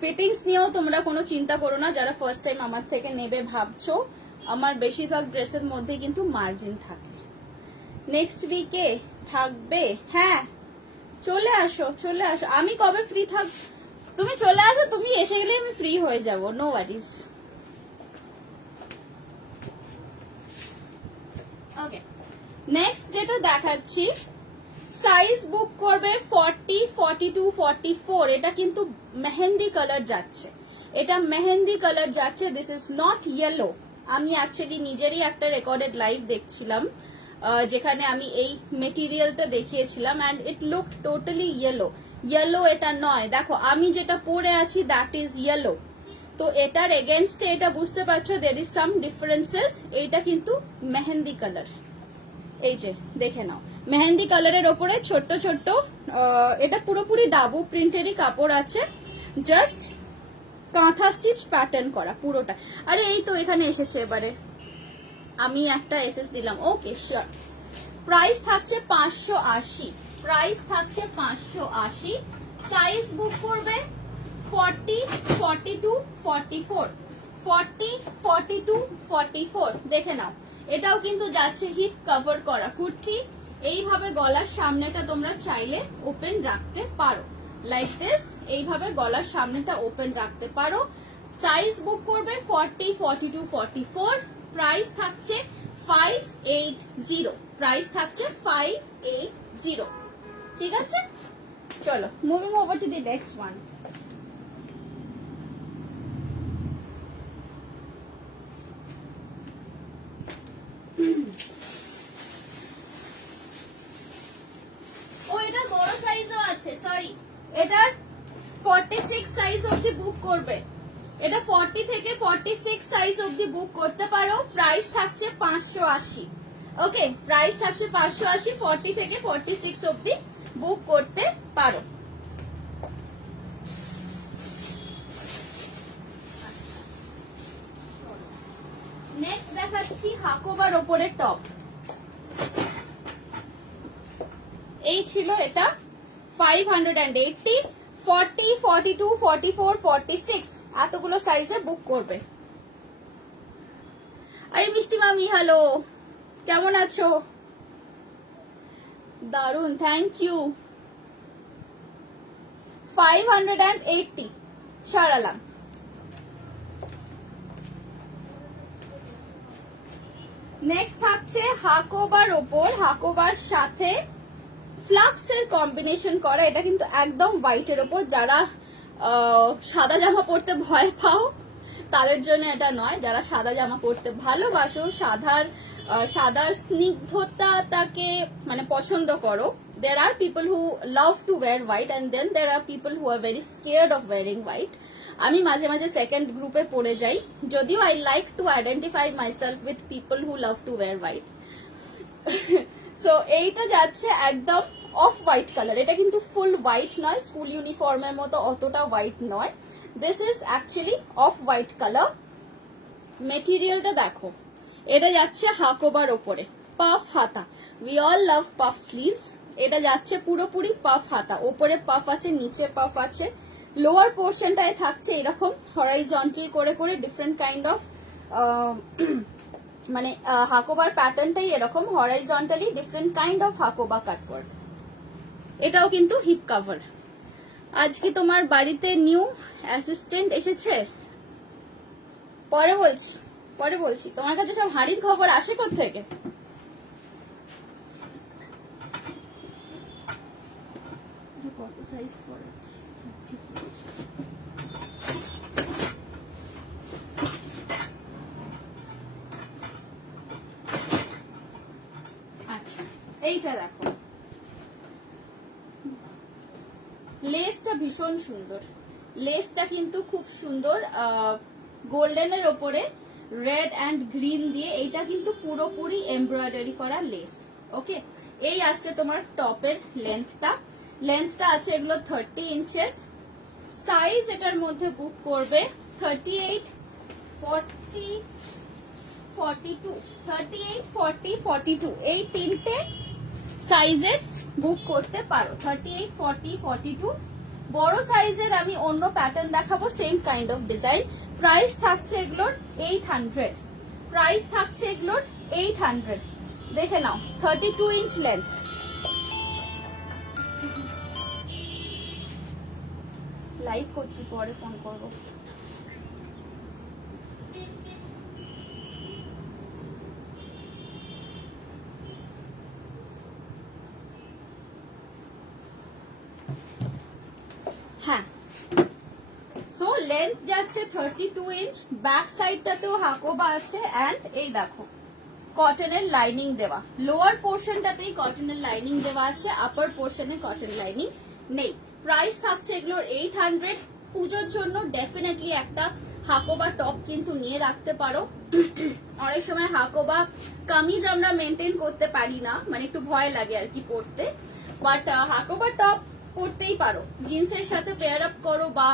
Fittings নিয়েও তোমরা কোনো চিন্তা করো না। যারা ফার্স্ট টাইম আমার থেকে নেবে ভাবছো, আমার বেশিরভাগ ড্রেসের মধ্যে কিন্তু মার্জিন থাকে। নেক্সট উইকে থাকবে? হ্যাঁ, চলে আসো, চলে আসো। আমি কবে ফ্রি থাক, তুমি চলে আসো, তুমি এসে গেলে আমি ফ্রি হয়ে যাব, নো ওয়ারিজ। ওকে, নেক্সট যেটা দেখাচ্ছি, সাইজ বুক করবে 40, 42, 44। এটা কিন্তু মেহেন্দি কালার যাচ্ছে, এটা মেহেন্দি কালার যাচ্ছে। This is not yellow. আমি অ্যাকচুয়ালি নিজেরই একটা রেকর্ডেড লাইভ দেখছিলাম যেখানে আমি এই মেটেরিয়ালটা দেখিয়েছিলাম and it look totally yellow. Yellow এটা নয়, দেখো আমি যেটা পরে আছি দ্যাট ইজ ইয়েলো। তো এটার এগেনস্টে এটা বুঝতে পারছো দের ইজ সাম ডিফারেন্সেস। এইটা কিন্তু মেহেন্দি কালার, এই যে দেখে নাও, মেহেন্দি কালারের ওপরে ছোট্ট ছোট্ট, এটা পুরোপুরি ডাবু প্রিন্টেরই কাপড় আছে, জাস্ট কাঁথা স্টিচ প্যাটার্ন করা পুরোটা। আরে এই তো এখানে এসেছে, এবারে আমি একটা এসএস দিলাম। Okay sure. প্রাইস থাকছে 580। প্রাইস থাকছে 580। সাইজ বুক করবে 40, 42, 44, 40, 42, 44। দেখে নাও, এটাও কিন্তু যাচ্ছে হিপ কভার করা কুর্তি। এইভাবে গলার সামনেটা তোমরা চাইলে ওপেন রাখতে পারো, লাইক দিস। এইভাবে গলার সামনেটা ওপেন রাখতে পারো। সাইজ বুক করবে 40, 42, 44। প্রাইস থাকছে 580। প্রাইস থাকছে 580। ঠিক আছে, চলো moving over to the next one. ও এটা বড় সাইজও আছে, সরি, এটার 46 সাইজ অবধি বুক করবে। এটা 40 থেকে 46 সাইজ অবধি বুক করতে পারো। প্রাইস থাকছে 580। ওকে, প্রাইস থাকছে 580। 40 থেকে 46 অবধি বুক করতে পারো। নেক্সট দেখাচ্ছি হাকোবার ওপরে টপ। এই ছিল এটা 580, 40, 42, 44, 46 এতগুলো সাইজে বুক করবে। আরে মিষ্টি মামি হ্যালো, কেমন আছো? দারুন, থ্যাংক ইউ। 580 সরালাম। নেক্সট থাকছে হাকোবার ওপর, হাকোবার সাথে ফ্লাক্সের কম্বিনেশন করা। এটা কিন্তু একদম হোয়াইটের ওপর, যারা সাদা জামা পরতে ভয় পাও তাদের জন্য এটা নয়, যারা সাদা জামা পরতে ভালোবাসো, সাদার স্নিগ্ধতাটাকে মানে পছন্দ করো, there are people who love to wear white and then there are people who are very scared of wearing white. আমি মাঝে মাঝে সেকেন্ড গ্রুপে পড়ে যাই, যদিও I like to identify myself with people who love to wear white. So এইটা যাচ্ছে একদম অফ হোয়াইট কালার। এটা কিন্তু ফুল হোয়াইট নয়, স্কুল ইউনিফর্মের মতো অতটা হোয়াইট নয়। This is actually off white colour. মেটেরিয়ালটা দেখো, এটা যাচ্ছে হাকোবার ওপরে, পাফ হাতা। We all love puff sleeves. এটা যাচ্ছে পুরোপুরি পাফ হাতা, ওপরে পাফ আছে, নিচে পাফ আছে। লোয়ার পোর্শনটায় থাকছে এরকম হরাইজন্টাল করে করে ডিফারেন্ট কাইন্ড অফ মানে হাকোবার প্যাটার্নটাই এরকম horizontally different kind of Hakoba cutwork. এটাও কিন্তু হিপ কভার। আজকে তোমার বাড়িতে নিউ অ্যাসিস্ট্যান্ট এসেছে? পরে বলছি। তোমার কাছে সব হাঁড়ির খবর আসে কোত্থেকে? কত সাইজ পড়েছে? ঠিক আছে, আচ্ছা এইটা দেখো, লেসটা ভীষণ সুন্দর। লেসটা কিন্তু খুব সুন্দর, গোল্ডেনের ওপরে রেড অ্যান্ড গ্রিন দিয়ে। এইটা কিন্তু পুরোপুরি এমব্রয়ডারি করা লেস। ওকে, এই আসছে তোমার টপের লেন্থটা আছে এগুলো 30 ইঞ্চেস। সাইজ এটার মধ্যে বুক করবে 38, 40, 42, 38, 40, 42 এই তিনটে সাইজের বুক করতে পারো। 38, 40, 42। বড় সাইজের আমি অন্য প্যাটার্ন দেখাবো, same kind of design. Price থাকছে এগুলোর 800। প্রাইস থাকছে এগুলোর 800। দেখে নাও, 32 ইঞ্চ লেন্থ। লাইভ করছি, পরে ফোন করবো। হ্যাঁ, সো লেন্থ যাচ্ছে 32 ইঞ্চ। ব্যাক সাইডটাতেও হাকোবা আছে অ্যান্ড এই দেখো কটনের লাইনিং দেওয়া। লোয়ার পোর্শনটাতেই কটনের লাইনিং দেওয়া আছে, আপার পোর্শনে কটন লাইনিং নেই। প্রাইস থাকছে এগুলোর 800। পুজোর জন্য ডেফিনেটলি একটা হাকোবা টপ কিন্তু নিয়ে রাখতে পারো। অনেক সময় হাকোবা কামিজ আমরা মেনটেন করতে পারি না, মানে একটু ভয় লাগে আর কি পরতে, বাট হাকোবা টপ পরতেই পারো। জিন্সের সাথে পেয়ার আপ করো বা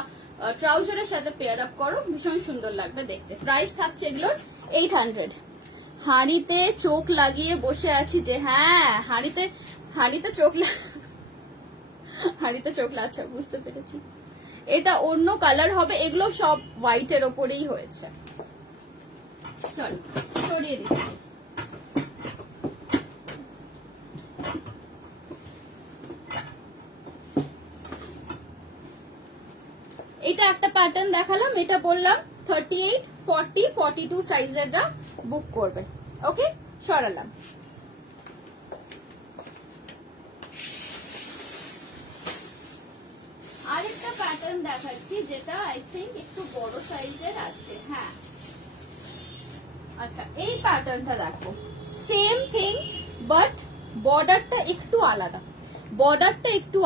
ট্রাউজারের সাথে পেয়ার আপ করো, ভীষণ সুন্দর লাগবে দেখতে। প্রাইস থাকছে এগুলোর 800। হাঁড়িতে চোখ লাগিয়ে বসে আছি যে, হ্যাঁ হাঁড়িতে চোখ লাগছে, বুঝতে পেরেছি। এটা অন্য কালার হবে, এগুলো সব হোয়াইটের ওপরেই হয়েছে। চলো সরিয়ে দিচ্ছি। এটা একটা প্যাটার্ন দেখালাম, এটা বললাম 38, 40, 42 সাইজেরটা বুক করবে। ওকে, সরালাম। আরেকটা প্যাটার্ন দেখাচ্ছি যেটা আই থিঙ্ক একটু বড় সাইজের আছে। হ্যাঁ, আচ্ছা এই প্যাটার্নটা দেখো, সেম থিং বাট বর্ডারটা একটু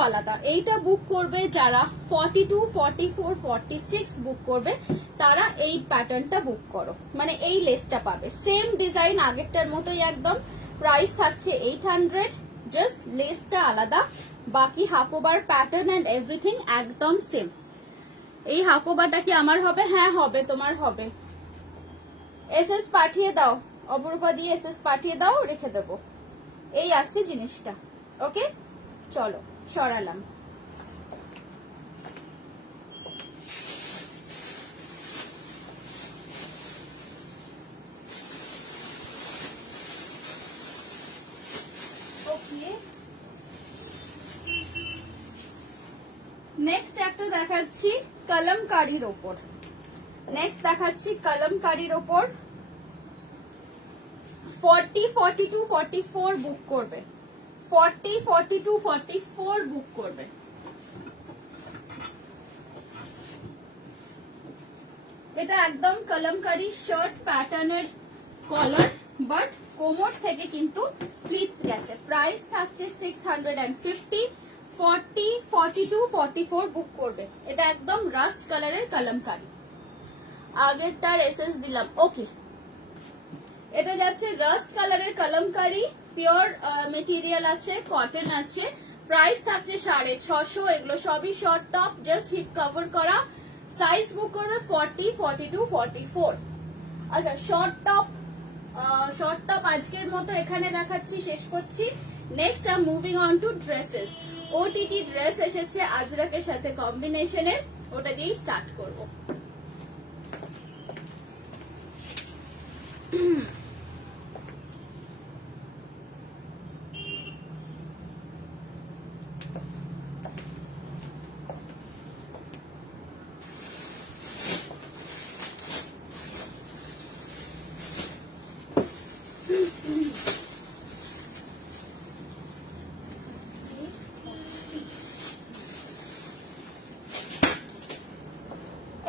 আলাদা। এইটা বুক করবে যারা 42, 44, 46 বুক করবে, তারা এই প্যাটার্নটা বুক করো, মানে এই লেসটা পাবে। সেম ডিজাইন আগেরটার মতোই একদম। প্রাইস থাকছে 800, জাস্ট লেসটা আলাদা, বাকি হাকোবার প্যাটার্ন এন্ড এভরিথিং একদম সেম। এই হাকোবাটা কি আমার হবে? হ্যাঁ হবে, তোমার হবে। এসএস পাঠিয়ে দাও, অপরূপা দিয়ে এসএস পাঠিয়ে দাও, রেখে দেবো। এই আসছে জিনিসটা। ওকে, চলো সরালাম। নেক্সট একটা দেখাচ্ছি কলমকারীর ওপর। নেক্সট দেখাচ্ছি কলমকারীর ওপর 40, 42, 44 বুক করবে। 40, 42, 44 বুক করবে। এটা একদম কলমকারী শার্ট প্যাটার্নের কলার, বাট কোমর থেকে কিন্তু প্লিটস গেছে। প্রাইস থাকছে 650। 40, 42, 44 বুক করবে। এটা একদম রাস্ট কালারের কলমকারী। আগেরটার এসএস দিলাম। ওকে, এটা যাচ্ছে রাস্ট কালারের কলমকারী, পিওর মেটেরিয়াল আছে, কটন আছে। প্রাইস থাকছে 650। এগুলো সবই short top, just hip cover করা। সাইজ বুক করবে 40, 42, 44। আচ্ছা, শর্ট টপ আজকের মতো এখানে দেখাচ্ছি, শেষ করছি। Next I moving on to dresses. OTT dress এসেছে আজরাকের সাথে কম্বিনেশনে, ওটা দিয়েই স্টার্ট করবো।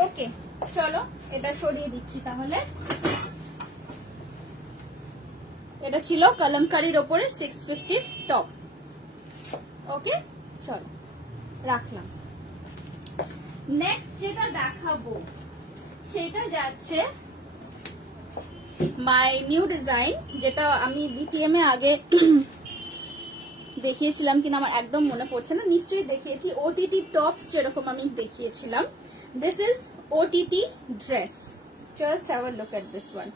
ওকে, চলো এটা সরিয়ে দিচ্ছি তাহলে। এটা ছিল কলমকারীর ওপরে 650 টপ। ওকে, চলো রাখলাম। নেক্সট যেটা দেখাবো সেটা যাচ্ছে মাই নিউ ডিজাইন, যেটা আমি বিটিএম এ আগে দেখিয়েছিলাম কিনা আমার একদম মনে পড়ছে না, নিশ্চয়ই দেখিয়েছি। ওটিটি টপস যেরকম আমি দেখিয়েছিলাম, this is OTT dress. Just have a look at this one.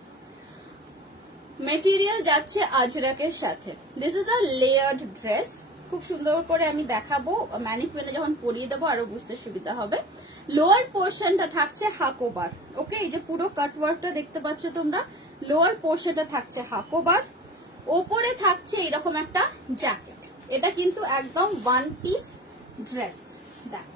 Material যাচ্ছে আজরাকের সাথে। This is a layered dress. খুব সুন্দর করে আমি দেখাবো, ম্যানিকুইনে যখন পরিয়ে দেবো আরো বুঝতে সুবিধা হবে। লোয়ার পোর্শনটা থাকছে হাকোবার। ওকে, এই যে পুরো কাটওয়ার্কটা দেখতে পাচ্ছ তোমরা, লোয়ার পোর্শনটা থাকছে হাকোবার। ওপরে থাকছে এরকম একটা জ্যাকেট। এটা কিন্তু একদম ওয়ান পিস ড্রেস। দেখ,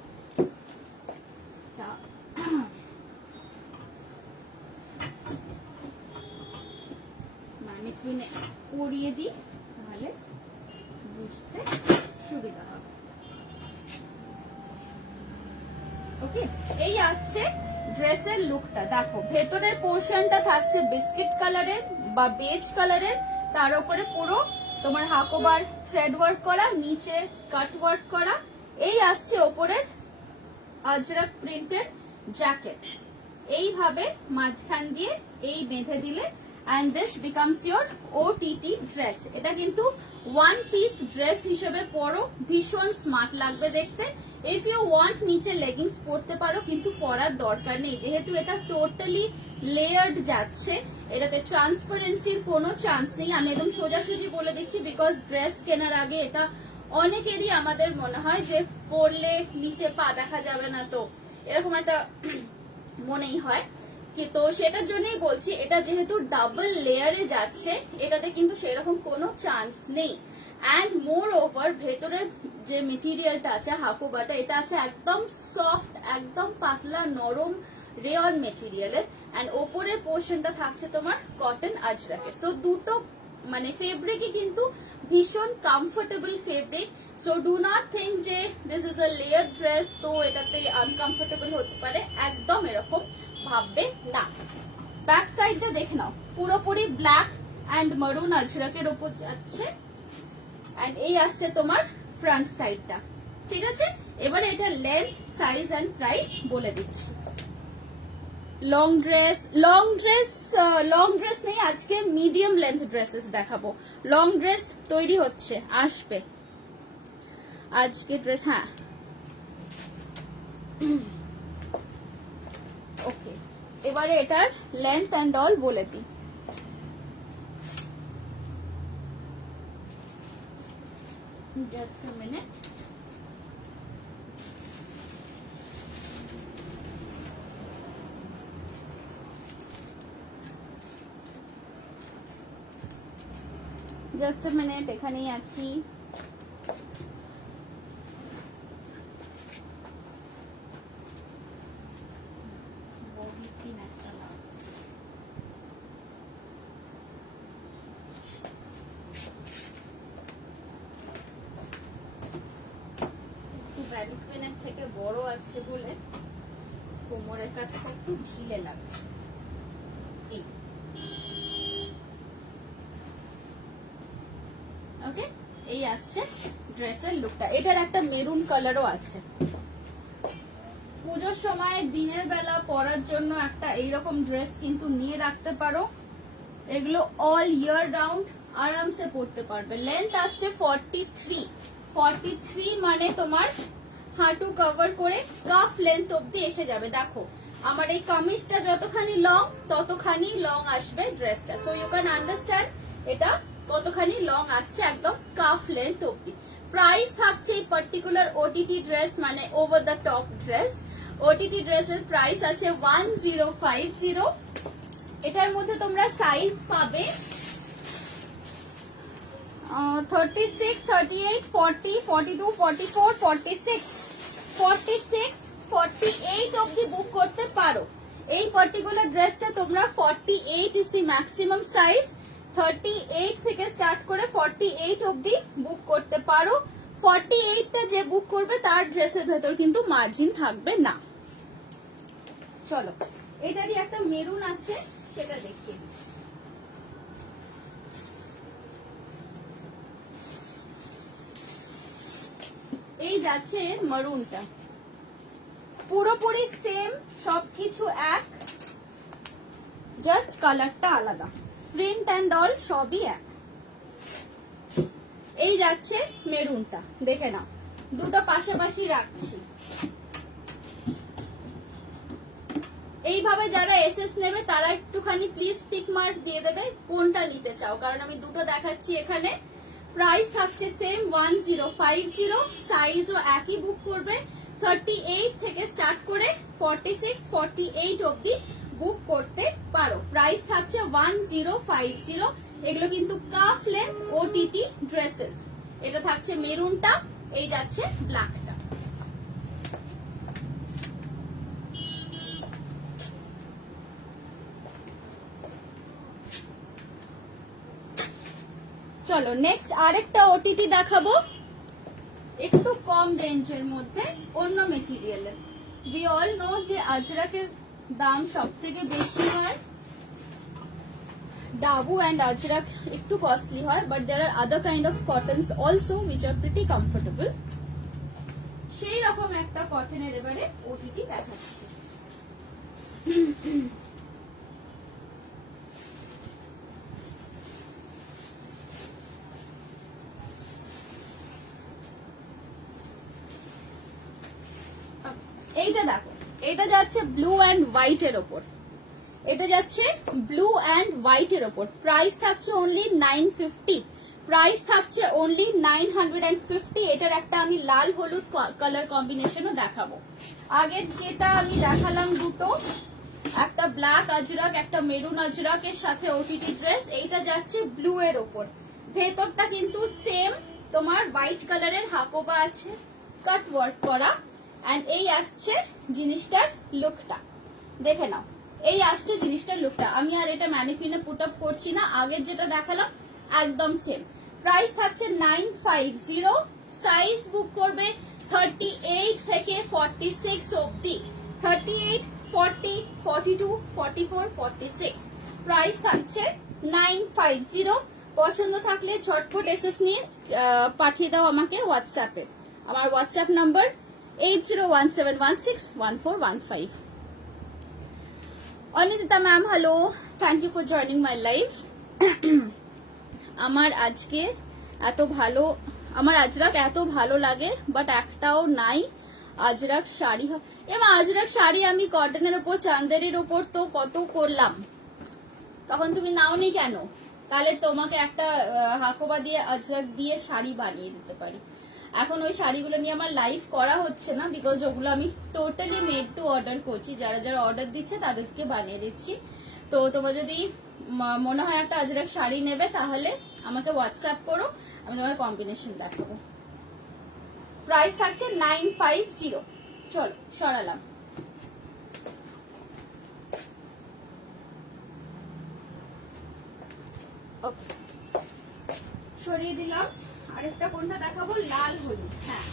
ম্যানিকুইনে পরিয়ে দিই তাহলে বুঝতে সুবিধা হবে। ওকে, এই আসছে ড্রেসের লুকটা। দেখো, ভেতরের পোর্শনটা থাকছে বিস্কিট কালারের বা বেজ কালারের, তার উপরে পুরো তোমার হাকোবার থ্রেড ওয়ার্ক করা, নিচে কাট ওয়ার্ক করা। এই আসছে ওপরের আজরাক প্রিন্টের জ্যাকেট। এইভাবে মাঝখান দিয়ে এই বেঁধে দিলে and this becomes your OTT dress. এটা কিন্তু ওয়ান পিস ড্রেস হিসেবে পরো, ভীষণ স্মার্ট লাগবে দেখতে। ইফ ইউ ওয়ান্ট নিচে লেগিংস পরতে পারো, কিন্তু পরার দরকার নেই, যেহেতু এটা টোটালি লেয়ার্ড যাচ্ছে। এটাতে ট্রান্সপারেন্সির কোনো চান্স নেই, আমি একদম সোজাসুজি বলে দিচ্ছি, বিকজ ড্রেস কেনার আগে এটা অনেকেরই আমাদের মনে হয় যে পরলে নিচে পা দেখা যাবে না, তো এরকম একটা মনেই হয়। তো সেটার জন্যই বলছি, এটা যেহেতু ডাবল লেয়ারে যাচ্ছে, এটাতে কিন্তু সেরকম কোনো চান্স নেই। অ্যান্ড মোর ওভার ভেতরের যে মেটেরিয়ালটা আছে হাকোবাটা, এটা আছে একদম সফট, একদম পাতলা নরম রেয়ন মেটেরিয়ালের। অ্যান্ড ওপরের পোর্শনটা থাকছে তোমার কটন আজরাকে। সো দুটো মানে ফেব্রিকই কিন্তু ভীষণ comfortable fabric. So do not think যে this is a layer dress, তো এটাতে আনকমফোর্টেবল হতে পারে, একদম এরকম ভাববে না। ব্যাক সাইডটা দেখে নাও, পুরোপুরি ব্ল্যাক অ্যান্ড মারুন আজরাকের উপর যাচ্ছে। অ্যান্ড এই আসছে তোমার ফ্রন্ট সাইডটা। ঠিক আছে, এবারে এটা লেন্থ, সাইজ অ্যান্ড প্রাইস বলে দিচ্ছি। লং ড্রেস নেই আজকে, মিডিয়াম লেন্থ ড্রেসেস দেখাবো। লং ড্রেস তৈরি হচ্ছে, আসবে আজকে ড্রেস। হ্যাঁ, ওকে, এবারে এটার লেন্থ অ্যান্ড অল বলে দিই। Just a minute. Just a minute, এখানেই আছি। ব্যারিফিনের থেকে বড় আছে বলে কোমরের কাছটা একটু ঢিলে লাগছে। এই ওকে, এই আসছে ড্রেসের লুকটা। এটার একটা মেরুন কালারও আছে। পুজোর সময় দিনের বেলা পরার জন্য একটা এইরকম ড্রেস কিন্তু নিয়ে রাখতে পারো। এগুলো অল ইয়ার রাউন্ড আরামসে পরতে পারবে। লেন্থ আসছে 43 মানে তোমার হাঁটু কভার করে কাফ লেন্থ অব্দি এসে যাবে। দেখো আমার এই কামিজটা যতখানি লং ততখানি লং আসবে ড্রেসটা। সো ইউ ক্যান আন্ডারস্ট্যান্ড এটা কতখানি লং আসছে, একদম কাফ লেন্থ অব্দি। প্রাইস থাকছে এই পার্টিকুলার ওটিটি ড্রেস মানে over the top dress. OTT ড্রেসের প্রাইস আছে 1050। এটার মধ্যে তোমরা সাইজ পাবে 36, 38, 40, 42, 44, 46, 48 অবধি বুক করতে পারো। এই পার্টিকুলার ড্রেসটা তোমরা 48 ইজ দি ম্যাক্সিমাম সাইজ। 38 থেকে স্টার্ট করে 48 অবধি বুক করতে পারো। 48টা যে বুক করবে তার ড্রেসের ভেতর কিন্তু মার্জিন থাকবে না। চলো, এটারই একটা মেরুন আছে, সেটা দেখিয়ে দিই। এই যাচ্ছে মারুনটা, পুরোপুরি সেম, সবকিছু এক, জাস্ট কালারটা আলাদা, প্রিন্ট অ্যান্ড অল সবই এক। এই যাচ্ছে মেরুনটা, দেখে নাও, দুটো পাশাপাশি রাখছি। এইভাবে যারা এসএস নেবে তারা একটুখানি প্লিজ টিক মার্ক দিয়ে দেবে কোনটা নিতে চাও, কারণ আমি দুটো দেখাচ্ছি এখানে। প্রাইস থাকছে সেম 1050, সাইজও একই, বুক করবে 38 থেকে স্টার্ট করে 46, 48 অবধি বুক করতে পারো। প্রাইস থাকছে 1050। এগুলো কিন্তু কাফ লেন্থ ওটিটি ড্রেসেস। এটা থাকছে মেরুনটা, এই যাচ্ছে ব্ল্যাকটা। চলো নেক্সট আরেকটা ওটিটি দেখাবো, একটু কম রেঞ্জের মধ্যে, অন্য মেটেরিয়ালের। উই অল নো যে আজরাকের দাম সব থেকে বেশি হয়, ডাবু অ্যান্ড আজরাক একটু কস্টলি হয়, but there are other kind of cottons also which are pretty comfortable. সেই রকম একটা কটনের এবারে ওটিটি দেখাচ্ছি। এইটা দেখো, এটা যাচ্ছে ব্লু অ্যান্ড হোয়াইট এর ওপর, এটা যাচ্ছে ব্লু অ্যান্ড হোয়াইট এর ওপর। প্রাইস থাকছে অনলি 950, প্রাইস থাকছে অনলি 950। এটার একটা আমি লাল হলুদ কালার কম্বিনেশনও দেখাবো। আগের যেটা আমি দেখালাম দুটো, একটা ব্ল্যাক আজরাক, একটা মেরুন আজরাকের সাথে ওটিটি ড্রেস, এইটা যাচ্ছে ব্লু এর ওপর। ভেতরটা কিন্তু সেম, তোমার হোয়াইট কালারের হাকোবা আছে, কাট ওয়ার্ক করা। এন্ড এই আসছে জিনিসটার লুকটা, দেখে নাও, এই আসছে জিনিসটার লুকটা। আমি আর এটা ম্যানিকুইনে পুট আপ করছি না, আগের যেটা দেখালাম একদম সেম। প্রাইস থাকছে 950, সাইজ বুক করবে 38 থেকে 46 অবধি, 38, 40, 42, 44, 46। প্রাইস থাকছে 950। পছন্দ থাকলে ঝটপট এসএস নিয়ে পাঠিয়ে দাও আমাকে হোয়াটসঅ্যাপে। আমার WhatsApp number 8017161415। Anindita ma'am, hello, thank you for joining my live. আমার আজকে এত ভালো, আমার আজরাক এত ভালো লাগে, বাট একটাও নাই আজরাক শাড়ি। এবার আজরাক শাড়ি আমি কটনের ওপর, চান্দেরির ওপর তো কত করলাম, তখন তুমি নাওনি কেন? তাহলে তোমাকে একটা হাকোবা দিয়ে আজরাক দিয়ে শাড়ি বানিয়ে দিতে পারি। এখন ওই শাড়িগুলো নিয়ে আমার লাইভ করা হচ্ছে না, বিকজ ওগুলো আমি টোটালি মেড টু অর্ডার করছি, যারা যারা অর্ডার দিচ্ছে তাদেরকে বানিয়ে দিচ্ছি। তো তোমরা যদি মনে হয় একটা আজরাক শাড়ি নেবে তাহলে আমাকে হোয়াটসঅ্যাপ করো, আমি তোমার কম্বিনেশন দেখাবো। প্রাইস থাকছে 950। চলো সরালাম। ওকে, সরিয়ে দিলাম। আরেকটা কোনটা দেখাবো? লাল হলুদ। হ্যাঁ,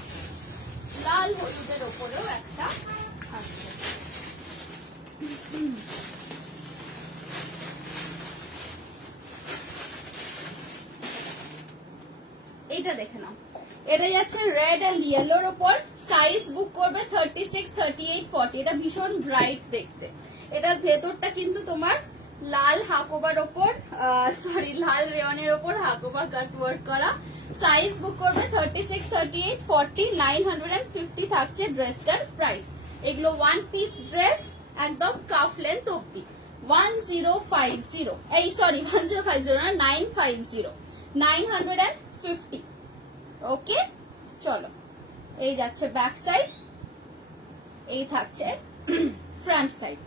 লাল হলুদের ওপরেও একটা আছে। এটা দেখে নাও, এটা যাচ্ছে রেড এন্ড ইয়েলোর ওপর। সাইজ বুক করবে 36, 38, 40। এটা ভীষণ ব্রাইট দেখতে। এটার ভেতরটা কিন্তু তোমার লাল হাকোবার ওপর, সরি লাল রেওয়ানের ওপর হাকোবা কাট ওয়ার্ক করা। সাইজ বুক করবে 36, 38, 40, 950 থাকছে ড্রেসটার প্রাইস। এগুলো ওয়ান পিস ড্রেস, একদম কাফ লেন্থ অব্দি। 1050, এই সরি 1050 না, 950, 950। ওকে, চলো। এই যাচ্ছে ব্যাক সাইড, এই থাকছে ফ্রন্ট সাইড।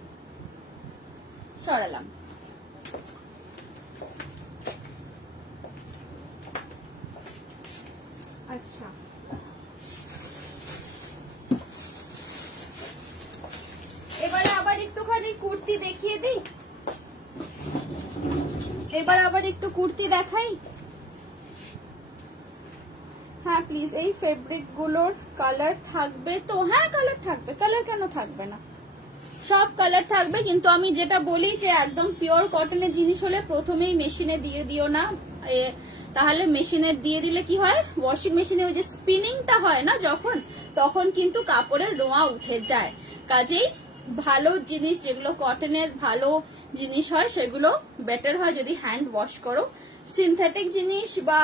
সরালাম। আচ্ছা, এবারে আবার একটুখানি কুর্তি দেখিয়ে দিই। এবার আবার একটু কুর্তি দেখাই। হ্যাঁ প্লিজ, এই ফেব্রিক গুলোর কালার থাকবে তো? হ্যাঁ কালার থাকবে, কালার কেন থাকবে না, সব কালার থাকবে। কিন্তু আমি যেটা বলি যে একদম পিওর কটনের জিনিস হলে প্রথমেই মেশিনে দিয়ে দিও না। তাহলে মেশিনে দিয়ে দিলে কি হয়, ওয়াশিং মেশিনে ওই যে স্পিনিংটা হয় না যখন, তখন কিন্তু কাপড়ের রোঁয়া উঠে যায়। কাজেই ভালো জিনিস, যেগুলো কটনের ভালো জিনিস হয় সেগুলো বেটার হয় যদি হ্যান্ড ওয়াশ করো। সিনথেটিক জিনিস বা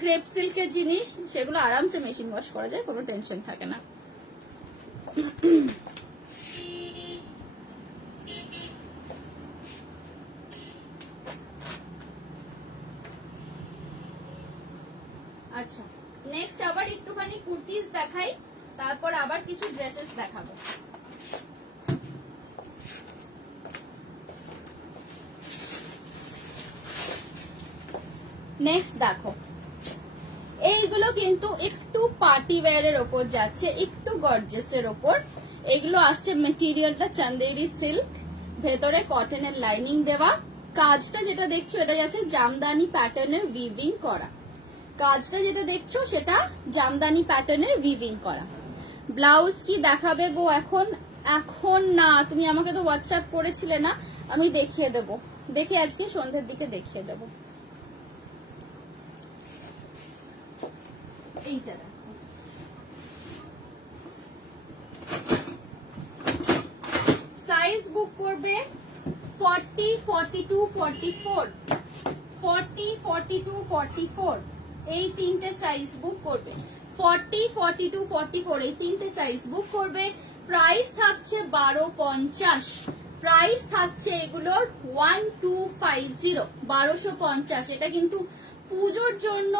ক্রেপ সিল্কের জিনিস সেগুলো আরামসে মেশিন ওয়াশ করা যায়, কোনো টেনশন থাকে না। আচ্ছা, নেক্সট আবার একটুখানি কুর্তিজ দেখাই, তারপর আবার কিছু ড্রেসেস দেখাবো। নেক্সট দেখো, এইগুলো কিন্তু একটু পার্টি ওয়্যারের ওপর যাচ্ছে, একটু গর্জিয়াসের ওপর। এগুলো আসছে মেটেরিয়ালটা চান্দেরি সিল্ক, ভেতরে কটনের লাইনিং দেওয়া। কাজটা যেটা দেখছো এটা যাচ্ছে জামদানি প্যাটার্নের উইভিং করা। কাজটা যেটা দেখছো সেটা জামদানি প্যাটার্নের উইভিং করা। ব্লাউজ কি দেখাবে গো এখন? এখন না, তুমি আমাকে তো হোয়াটসঅ্যাপ করেছিলে না, আমি দেখিয়ে দেবো। দেখে আজকে সন্ধ্যের দিকে দেখিয়ে দেবো। এইটা সাইজ বুক করবে 40, 42, 44, 40, 42, 44 এই তিনটে সাইজ বুক করবে। 40, 42, 44 এই তিনটে সাইজ বুক করবে। প্রাইস থাকছে 1250। প্রাইস থাকছে এগুলোর 1250, 1250। এটা কিন্তু পুজোর জন্য,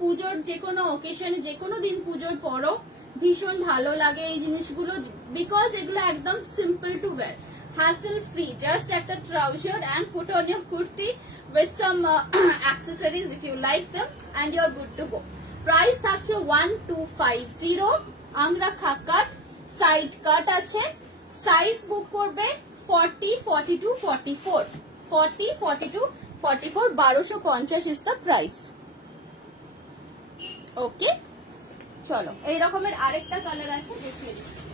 পুজোর যে কোনো অকেশনে, যে কোনো দিন পুজোর পরও ভীষণ ভালো লাগে এই জিনিসগুলো, বিকজ এগুলো একদম simple to wire, hassle free, just একটা trouser and put on your kurti with some accessories if you like them and you're good to go. Price থাকছে 1250। আংরা খাকাট, সাইড কাট আছে। সাইজ বুক করবে 40, 42, 44, 40, 42, 44, 1250 is the price. ওকে, চলো এই রকমের আরেকটা colour আছে, দেখিয়ে দিচ্ছি।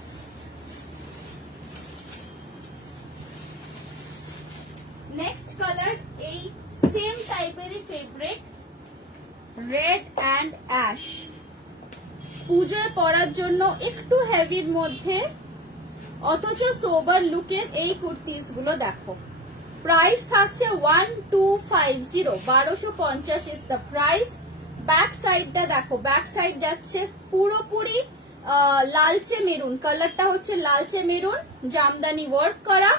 নেক্সট কালার এই সেম টাইপেরই ফেব্রিক, রেড অ্যান্ড অ্যাশ। পুজোয় পরার জন্য একটু হেভির মধ্যে অথচ সোবার লুকের এই কুর্তিস গুলো দেখো। প্রাইস থাকছে 1250, 1250 ইজ দ্য প্রাইস। ব্যাক সাইডটা দেখো, ব্যাক সাইড যাচ্ছে পুরোপুরি লালচে মেরুন, কালারটা হচ্ছে লালচে মেরুন, জামদানি ওয়ার্ক করা।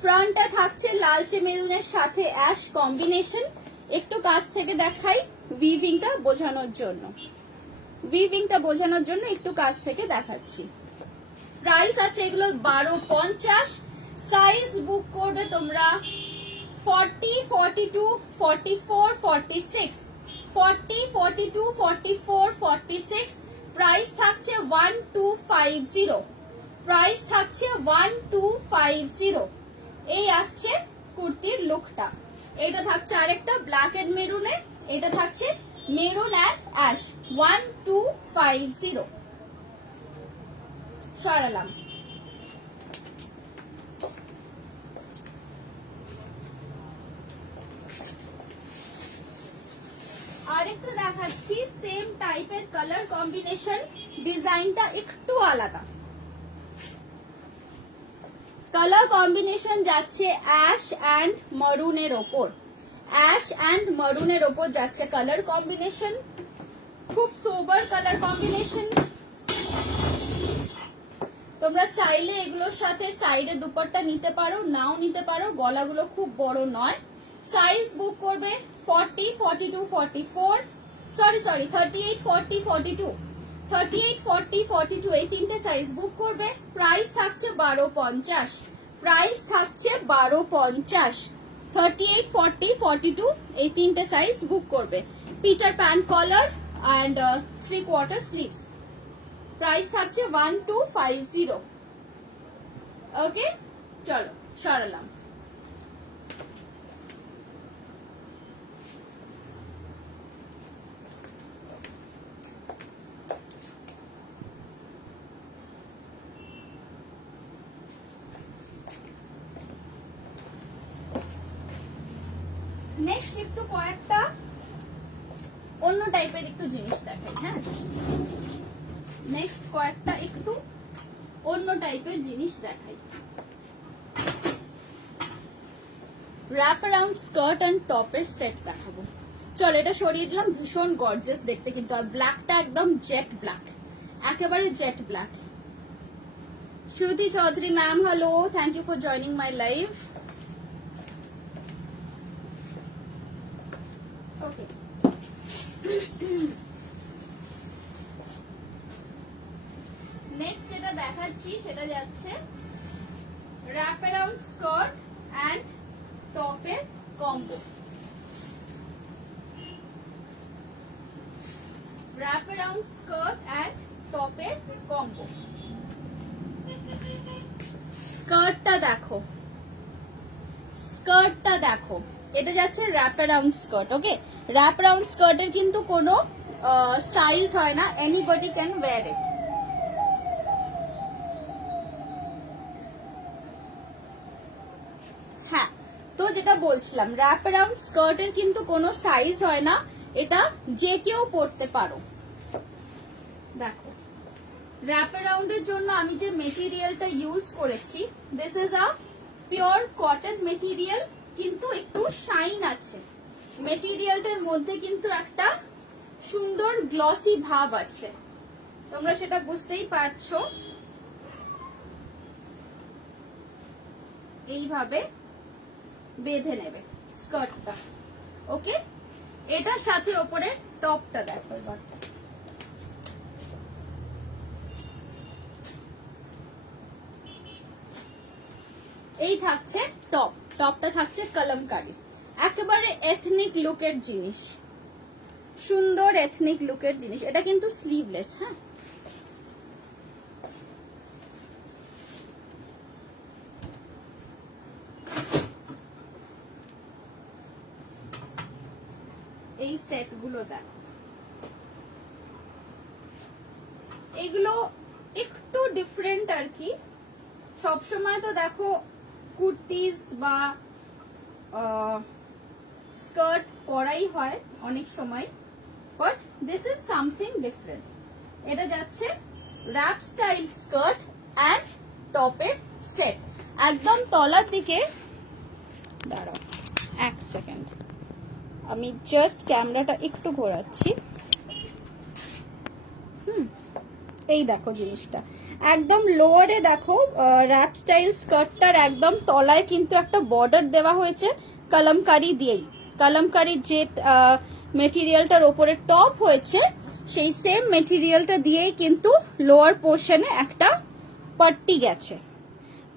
ফ্রন্টটা থাকছে লালচে মেরুনের সাথে অ্যাশ কম্বিনেশন। একটু কাছ থেকে দেখাই উইভিংটা বোঝানোর জন্য একটু কাছ থেকে দেখাচ্ছি। প্রাইস আছে এগুলো 12.50। সাইজ বুক করবে তোমরা 40, 42, 44, 46, 40, 42, 44, 46। প্রাইস থাকছে 1250। প্রাইস থাকছে 1250। এই আসছে কুর্তির লুকটা। এটা থাকছে আরেকটা ব্ল্যাক এন্ড মেরুনে, এটা থাকছে মেরুন অ্যান্ড অ্যাশ। 1250 সরালাম। আরেকটা দেখাচ্ছি সেম টাইপের কালার কম্বিনেশন, ডিজাইনটা একটু আলাদা। কালার কম্বিনেশন যাচ্ছে অ্যাশ অ্যান্ড মারুনের ওপর, অ্যাশ অ্যান্ড মারুনের ওপর যাচ্ছে কালার কম্বিনেশন। খুব সোবার কালার কম্বিনেশন। তোমরা চাইলে এগুলোর সাথে সাইডে দুপাট্টা নিতে পারো, নাও নিতে পারো, গলাগুলো খুব বড় নয়। সাইজ বুক করবে 40, 42, 44, সরি 38, 40, 42, 38, 40, 42 এই তিনটে সাইজ বুক করবে। প্রাইস থাকছে 1250। প্রাইস থাকছে 1250। 38, 40, 42 এই তিনটে সাইজ বুক করবে। Peter Pan collar and 3/4 sleeves. Price থাকছে 1250। ওকে, চলো সরালাম। নেক্সট একটু কয়েকটা অন্য টাইপের একটু জিনিস দেখাই। হ্যাঁ, নেক্সট কয়েকটা একটু অন্য টাইপের জিনিস দেখাই। র্যাপ অ্যারাউন্ড স্কার্ট অ্যান্ড টপের সেট দেখাবো। চল এটা সরিয়ে দিলাম, ভীষণ গর্জিয়াস দেখতে কিন্তু। আর ব্ল্যাকটা একদম জেট ব্ল্যাক, একেবারে jet black. Shruti Chowdhury ma'am, hello, thank you for joining my live. Okay, next যেটা দেখাচ্ছি সেটা যাচ্ছে র্যাপ অ্যারাউন্ড স্কার্ট অ্যান্ড টপের combo. Wrap around skirt and টপের কম্বো। স্কার্টটা দেখো, স্কার্টটা দেখো, এটা যাচ্ছে wrap around skirt. Okay, wrap around স্কার্টের কিন্তু কোনো সাইজ হয় না, এনিবডি ক্যান ওয়্যার ইট। হ্যাঁ, তো যেটা বলছিলাম, র্যাপ অ্যারাউন্ড স্কার্টের কিন্তু কোনো সাইজ হয় না, এটা যে কেউ পরতে পারো। দেখো, র্যাপ অ্যারাউন্ডের জন্য আমি যে মেটেরিয়ালটা ইউজ করেছি, this is a pure cotton material, কিন্তু একটু শাইন আছে মেটেরিয়ালটার মধ্যে, কিন্তু একটা সুন্দর গ্লসি ভাব আছে, তোমরা সেটা বুঝতেই পারছো। এইভাবে বেঁধে নেবে স্কার্টটা। ওকে, এটার সাথে ওপরে টপটা দেখো। এবার এই থাকছে টপ, টপটা থাকছে কলমকারি, একেবারে এথনিক লুকের জিনিস, সুন্দর এথনিক লুকের জিনিস। এটা কিন্তু স্লিভলেস। হ্যাঁ, এই সেট গুলো দেখো, এগুলো একটু ডিফারেন্ট আর কি। সবসময় তো দেখো কুর্তিজ বা স্কার্ট পরাই হয় অনেক সময়, but this is something different. এটা যাচ্ছে র্যাপ স্টাইল স্কার্ট অ্যান্ড টপের সেট। একদম তলার দিকে, দাঁড়াও এক সেকেন্ড, আমি জাস্ট ক্যামেরাটা একটু ঘোরাচ্ছি। এই দেখো জিনিসটা, একদম লোয়ারে দেখো র্যাপ স্টাইল স্কার্টটার একদম তলায় কিন্তু একটা বর্ডার দেওয়া হয়েছে কলমকারি দিয়েই। কালামকারীর যে মেটেরিয়ালটার ওপরে টপ হয়েছে সেই সেম মেটেরিয়ালটা দিয়েই কিন্তু লোয়ার পোর্শনে একটা পট্টি গেছে।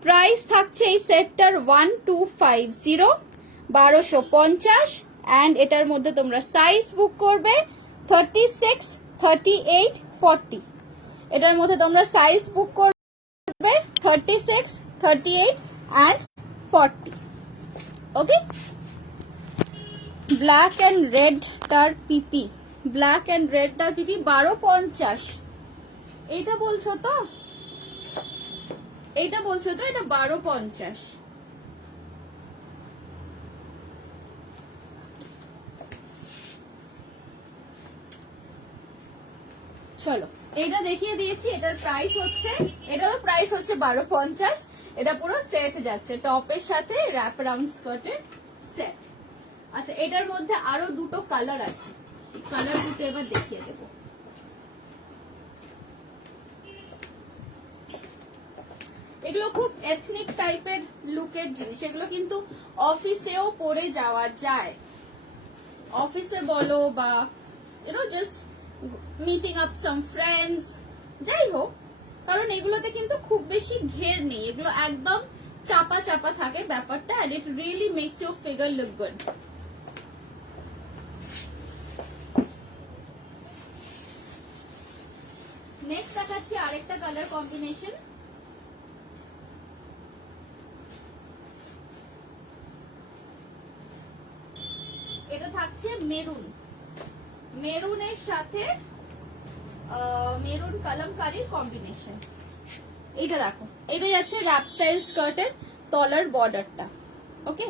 প্রাইস থাকছে এই সেটটার 1250, 1250, অ্যান্ড এটার মধ্যে তোমরা সাইজ বুক করবে 36, 38, 40। এটার মধ্যে তোমরা সাইজ বুক করবে 36, 38 and 40। Okay, black and red টার পিপি, ব্ল্যাক অ্যান্ড রেড টার পিপি 1250। এইটা বলছো তো, এইটা বলছো তো, এটা 1250। চলো এইটা দেখিয়ে দিয়েছি, এটার প্রাইস হচ্ছে, এটারও প্রাইস হচ্ছে 1250। এটা পুরো সেট যাচ্ছে, টপের সাথে র্যাপ রাউন্ড স্কার্টের সেট। আচ্ছা, এটার মধ্যে আরো দুটো কালার আছে, এই কালার দুটো এবার দেখিয়ে দেবো। এগুলো খুব এথনিক টাইপের লুকের জিনিস, এগুলো কিন্তু অফিসেও পরে যাওয়া যায়, অফিসে বলো বা জাস্ট মিটিং আপ সাম ফ্রেন্ডস, যাই হোক, কারণ এগুলোতে কিন্তু খুব বেশি ঘের নেই, এগুলো একদম চাপা চাপা থাকে ব্যাপারটা, and it really makes your figure look good. Next দেখাচ্ছি আরেকটা কালার কম্বিনেশন। এটা থাকছে মেরুন, মেরুনের সাথে মেরুন কালামকারীর কম্বিনেশন। এইটা দেখো, এটা যাচ্ছে র্যাপ স্টাইল স্কার্টের তলার বর্ডারটা। ওকে,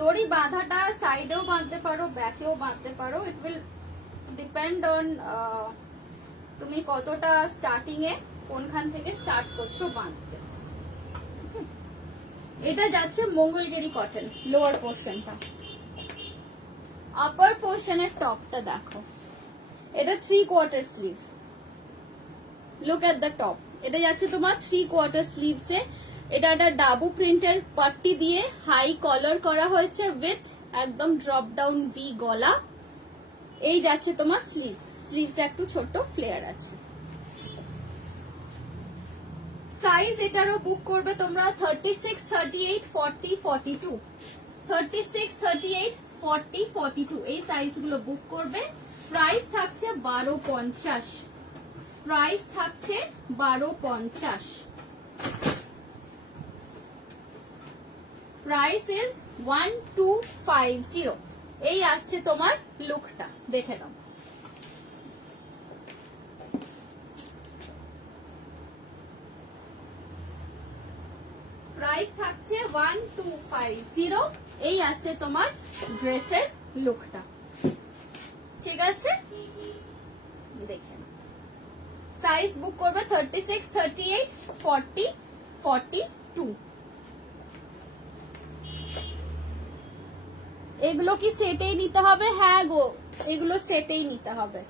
দড়ি বাঁধাটা সাইডেও বাঁধতে পারো, ব্যাকেও বাঁধতে পারো, ইট উইল ডিপেন্ড অন তুমি কতটা স্টার্টিং এ কোনখান থেকে স্টার্ট করছো বাঁধতে। এটা যাচ্ছে মঙ্গলগিরি কটন লোয়ার পোর্শনটা। আপার পোর্শনের টপটা দেখো, এটা 3/4 sleeve, look at the top. এটা যাচ্ছে তোমার 3/4 স্লিভসে, এটা একটা ডাবু প্রিন্টের পাট্টি দিয়ে হাই কলার করা হয়েছে উইথ একদম ড্রপ ডাউন ভি গলা। এই যাচ্ছে তোমার স্লিভস, স্লিভসে একটু ছোট্ট ফ্লেয়ার আছে। সাইজ এটারও বুক করবে তোমরা 36, 38, 40, 42, 36, 38, 40, 42 এই সাইজগুলো বুক করবে। প্রাইস থাকছে 1250, প্রাইস থাকছে 1250, প্রাইস ইজ 1250। এই আসছে তোমার লুকটা, দেখে নাও। প্রাইস থাকছে 1250। এই আসছে তোমার ড্রেসের লুকটা, ঠিক আছে? দেখে নাও। সাইজ বুক করবে 36, 38, 40, 42। এগুলো কি সেটেই নিতে হবে? হ্যাঁ গো, এগুলো সেটেই নিতে হবে।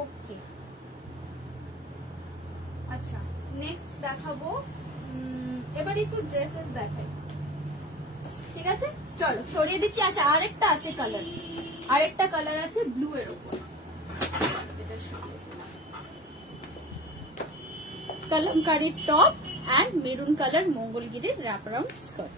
ওকে, আচ্ছা নেক্সট দেখাবো, এবার একটু ড্রেসেস দেখাই, ঠিক আছে? চলো সরিয়ে দিচ্ছি। আচ্ছা, আরেকটা আছে কালার, আরেকটা কালার আছে ব্লু এর উপর, Kalamkari top and maroon colour মঙ্গলগিরির র্যাপ অ্যারাউন্ড স্কার্ট।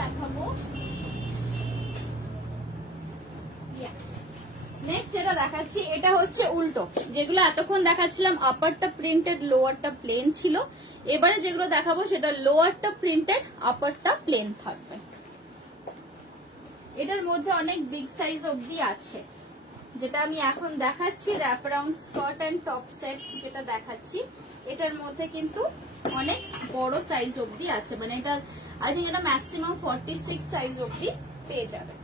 দেখাবো, নেক্সট যেটা দেখাচ্ছি এটা হচ্ছে উল্টো। যেগুলো এতক্ষণ দেখাচ্ছিলাম আপারটা প্রিন্টেড, লোয়ারটা প্লেন ছিল, এবারে যেগুলো দেখাবো সেটা লোয়ারটা প্রিন্টেড, আপারটা প্লেন থাকবে। এটার মধ্যে অনেক বিগ সাইজ অবধি আছে, যেটা আমি এখন দেখাচ্ছি wrap around skirt and top set যেটা দেখাচ্ছি, এটার মধ্যে কিন্তু অনেক বড় সাইজ অবধি আছে, মানে এটার আই থিঙ্ক এটা ম্যাক্সিমাম 46 সাইজ অবধি পেয়ে যাবে।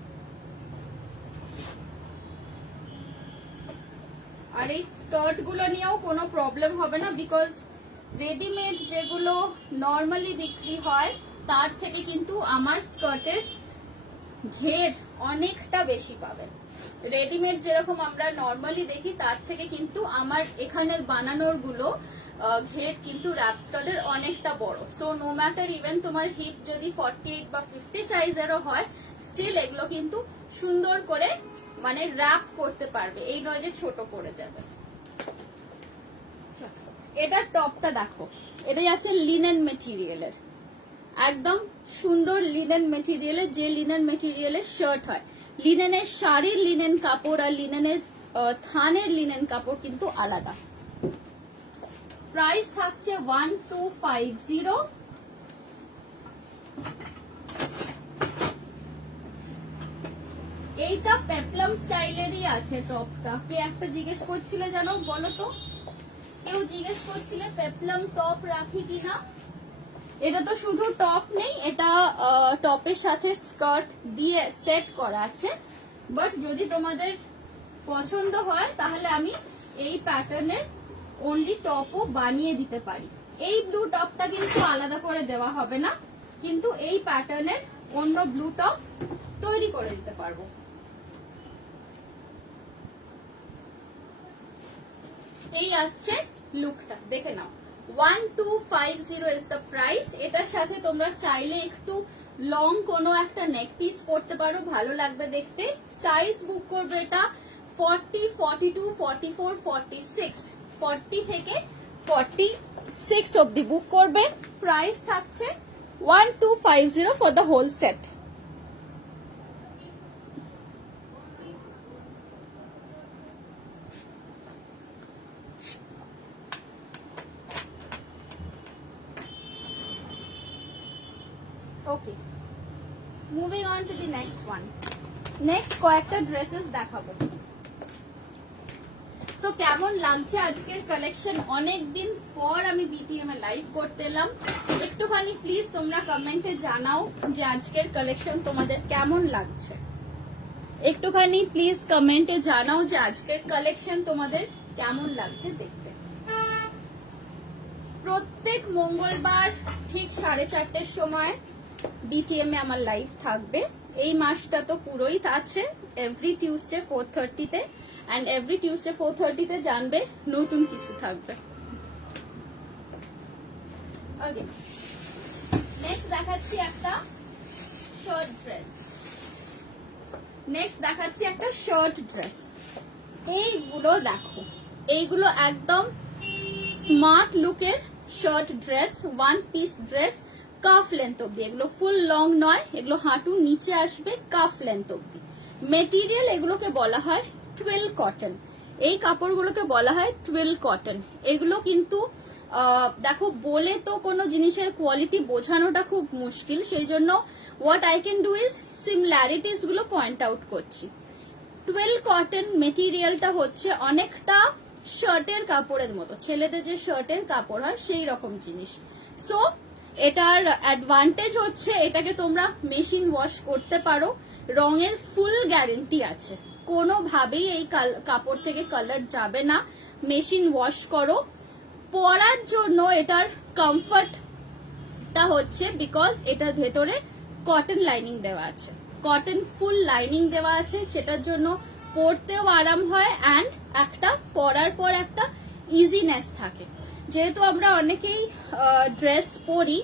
আর এই স্কার্ট গুলো নিয়েও কোনো প্রবলেম হবে না, বিকজ রেডিমেড যেগুলো নর্মালি বিক্রি হয় তার থেকে কিন্তু আমার স্কার্টের ঘের অনেকটা বেশি পাবেন। রেডিমেড যেরকম আমরা নর্মালি দেখি তার থেকে কিন্তু আমার এখানের বানানোর গুলো ঘের কিন্তু র্যাপ স্কার্টের অনেকটা বড়। সো নো ম্যাটার ইভেন তোমার হিপ যদি 48 বা 50 সাইজেরও হয়, স্টিল এগুলো কিন্তু সুন্দর করে মানে র্যাপ করতে পারবে, এই নয় যে ছোট পড়ে যাবে। এটার টপটা দেখো, এটাই আছে লিনেন মেটেরিয়ালের, একদম সুন্দর লিনেন মেটেরিয়ালের, যে লিনেন মেটেরিয়ালের শার্ট হয়। লিনেনের শাড়ির লিনেন কাপড় আর লিনেনের থানের লিনেন কাপড় কিন্তু আলাদা। প্রাইস থাকছে 1250। এইটা পেপলাম স্টাইলেরই আছে টপটা। কে একটা জিজ্ঞেস করছিলে জানো, বলো তো, কেউ জিজ্ঞেস করছিলে পেপলাম টপ রাখি কিনা। এটা তো শুধু টপ নেই, এটা টপের সাথে স্কার্ট দিয়ে সেট করা আছে, বাট যদি তোমাদের পছন্দ হয় তাহলে আমি এই প্যাটার্নের অনলি টপও বানিয়ে দিতে পারি। এই ব্লু টপটা কিন্তু আলাদা করে দেওয়া হবে না, কিন্তু এই প্যাটার্নের অন্য ব্লু টপ তৈরি করে দিতে পারবো। এই আসছে লুকটা, দেখে নাও। 1250 ইজ দ্য প্রাইস। এটার সাথে তোমরা চাইলে একটু লং কোনো একটা নেক পিস পরতে পারো, ভালো লাগবে দেখতে। সাইজ বুক করবে এটা 40, 42, 44, 46, 40 থেকে 46 অবধি বুক করবে। প্রাইস থাকছে 1250 for the whole set. Okay, moving on to the next one. Next কয়েকটা ড্রেসেস দেখাবো। সো কেমন লাগছে আজকের কালেকশন? অনেকদিন পর আমি বিটিএম এ লাইভ করতে এলাম। একটুখানি প্লিজ তোমরা কমেন্টে জানাও যে আজকের কালেকশন তোমাদের কেমন লাগছে। একটুখানি প্লিজ কমেন্টে জানাও যে আজকের কালেকশন তোমাদের কেমন লাগছে দেখতে। প্রত্যেক মঙ্গলবার ঠিক 4:30 সময় বিটিএম এ আমার লাইভ থাকবে। এই মাসটা তো পুরোই আছে, এভরি টিউসডে 4:30 তে, এন্ড এভরি টিউসডে 4:30 তে জানবে নতুন কিছু থাকবে। ওকে, নেক্সট দেখাচ্ছি একটা শার্ট ড্রেস। এইগুলো দেখো, এইগুলো একদম স্মার্ট লুকের shirt dress, one piece dress, calf length অব্দি। এগুলো ফুল লং নয়, এগুলো হাঁটু নিচে আসবে, কাফ লেন্থ অব্দি। মেটেরিয়াল এগুলোকে বলা হয় টুয়েল কটন। এই কাপড়গুলোকে বলা হয় টুয়েল কটন। এগুলো কিন্তু দেখো, বলে তো কোনো জিনিসের কোয়ালিটি বোঝানোটা খুব মুশকিল, সেই জন্য what I can do is similarities গুলো পয়েন্ট আউট করছি। টুয়েল কটন মেটেরিয়ালটা হচ্ছে অনেকটা শার্টের কাপড়ের মতো, ছেলেদের যে শার্টের কাপড় হয় সেই রকম জিনিস। সো এটার অ্যাডভান্টেজ হচ্ছে এটাকে তোমরা মেশিন ওয়াশ করতে পারো, রঙের ফুল গ্যারেন্টি আছে, কোনোভাবেই এই কাপড় থেকে কালার যাবে না। মেশিন ওয়াশ করো। পরার জন্য এটার কমফর্টটা হচ্ছে বিকজ এটার ভেতরে কটন লাইনিং দেওয়া আছে, কটন ফুল লাইনিং দেওয়া আছে, সেটার জন্য পরতেও আরাম হয় অ্যান্ড একটা পরার পর একটা ইজিনেস থাকে। যেহেতু আমরা অনেকেই ড্রেস পরি,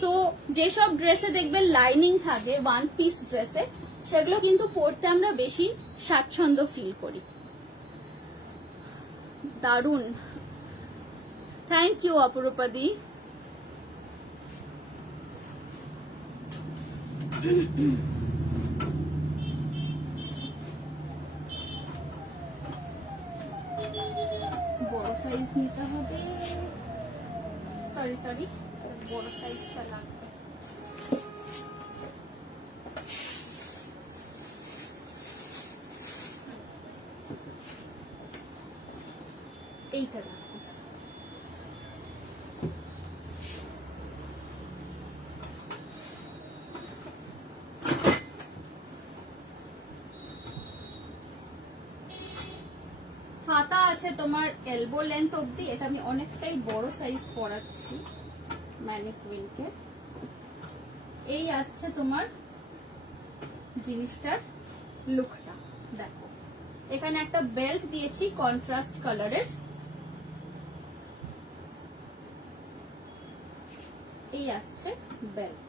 সো যেসব ড্রেসে দেখবে লাইনিং থাকে ওয়ান পিস ড্রেসে, সেগুলো কিন্তু পরতে আমরা বেশি স্বাচ্ছন্দ্য ফিল করি। দারুণ, থ্যাংক ইউ অপরূপাদি। বড় সাইজ নিতে হবে, সরি বড় সাইজটা লাগবে। এইটা দেখো, হাতা আছে তোমার এলবো লেন্থ অবধি। এটা আমি অনেকটাই বড় সাইজ পরাচ্ছি ম্যানিকুইনকে। এই আসছে তোমার জিনিসটার লুকটা দেখো। এখানে একটা বেল্ট দিয়েছি কন্ট্রাস্ট কালারের। এই আসছে বেল্ট।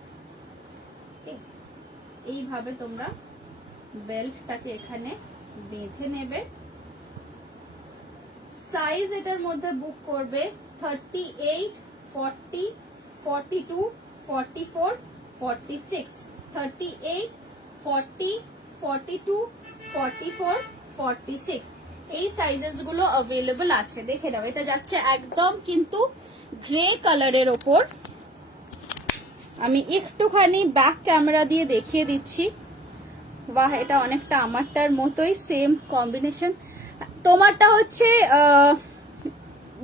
এইভাবে তোমরা বেল্টটাকে এখানে বেঁধে নেবে। সাইজ এটার মধ্যে বুক করবে 38, 40, 42, 44, 46, 38, 40, 42, 44, 46 এই সাইজেস গুলো अवेलेबल আছে। দেখে নাও, এটা যাচ্ছে একদম কিন্তু গ্রে কালারের ওপর। আমি একটুখানি ব্যাক ক্যামেরা দিয়ে দেখিয়ে দিচ্ছি। বাহ, এটা অনেকটা আমারটার মতোই সেম কম্বিনেশন। তোমারটা হচ্ছে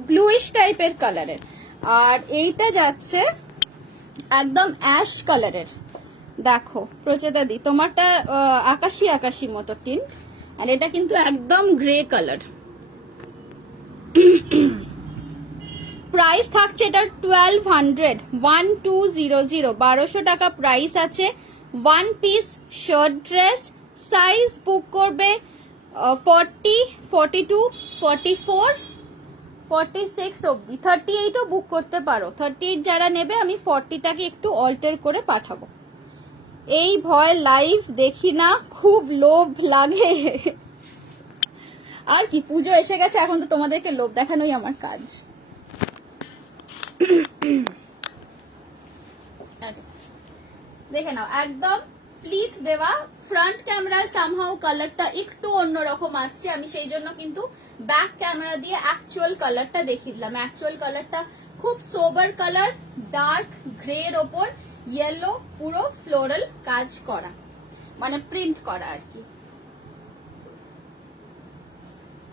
ব্লুইশ টাইপের কালারের, আর এইটা যাচ্ছে একদম অ্যাশ কালারের। দেখো প্রচেতা দি, তোমারটা আকাশি আকাশি মতো টিন্ট, আর এটা কিন্তু একদম গ্রে কালার। প্রাইস থাকছে এটার 1200, 1200, 1200 টাকা প্রাইস আছে। One piece shirt dress. Size book করবে 40, 42, 44, 46 অবধি। 38ও বুক করতে পারো। 38 যারা নেবে আমি 40টাকে একটু অল্টার করে পাঠাবো। এই ভয় লাইভ দেখি না, খুব লোভ লাগে। আর কি, পুজো এসে গেছে, এখন তো তোমাদেরকে লোভ দেখানোই আমার কাজ। দেখে নাও, একদম প্লিট দেওয়া। ফ্রন্ট ক্যামেরায় সামহাউ কালারটা একটু অন্যরকম আসছে, আমি সেই জন্য কিন্তু ব্যাক ক্যামেরা দিয়ে অ্যাকচুয়াল কালারটা দেখিয়ে দিলাম। অ্যাকচুয়াল কালারটা খুব সোবার কালার, ডার্ক গ্রে এর ওপর ইয়েলো, পুরো ফ্লোরাল কাজ করা, মানে প্রিন্ট করা আর কি।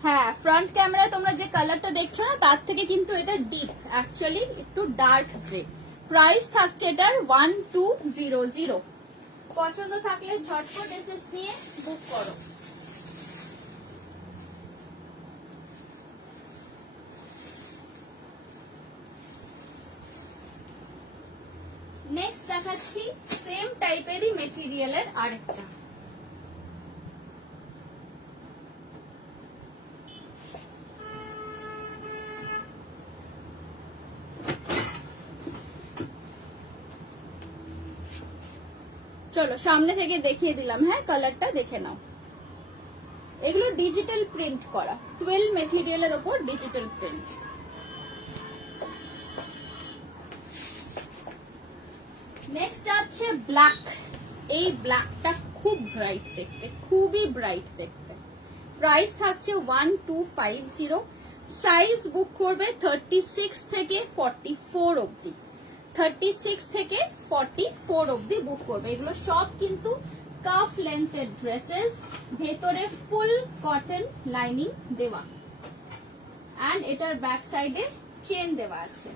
হ্যাঁ, ফ্রন্ট ক্যামেরায় তোমরা যে কালারটা দেখছো না, তার থেকে কিন্তু এটা ডিপ, অ্যাকচুয়ালি একটু ডার্ক গ্রে। প্রাইস থাকছে এটার 1200। পছন্দ থাকলে ঝটপট এসএস নিয়ে বুক করো। নেক্সট দেখাচ্ছি সেম টাইপেরই মেটেরিয়ালের আরেকটা। চলো সামনে থেকে দেখিয়ে দিলাম। হ্যাঁ, কালারটা দেখে নাও। এগুলো ডিজিটাল প্রিন্ট করা, 12 মেটেরিয়ালের ওপর ডিজিটাল প্রিন্ট। নেক্সট আছে ব্ল্যাক। এই ব্ল্যাকটা খুব ব্রাইট দেখতে, খুবই ব্রাইট দেখতে। প্রাইস থাকছে 1250। সাইজ বুক করবে 36 থেকে 44 অবধি। 36 থেকে 44 অবধি বুক করবে। এগুলো সব কিন্তু কাফ লেন্থের ড্রেসেস, ভেতরে ফুল কটন লাইনিং দেওয়া, এন্ড এটার ব্যাক সাইডে চেন দেওয়া আছে।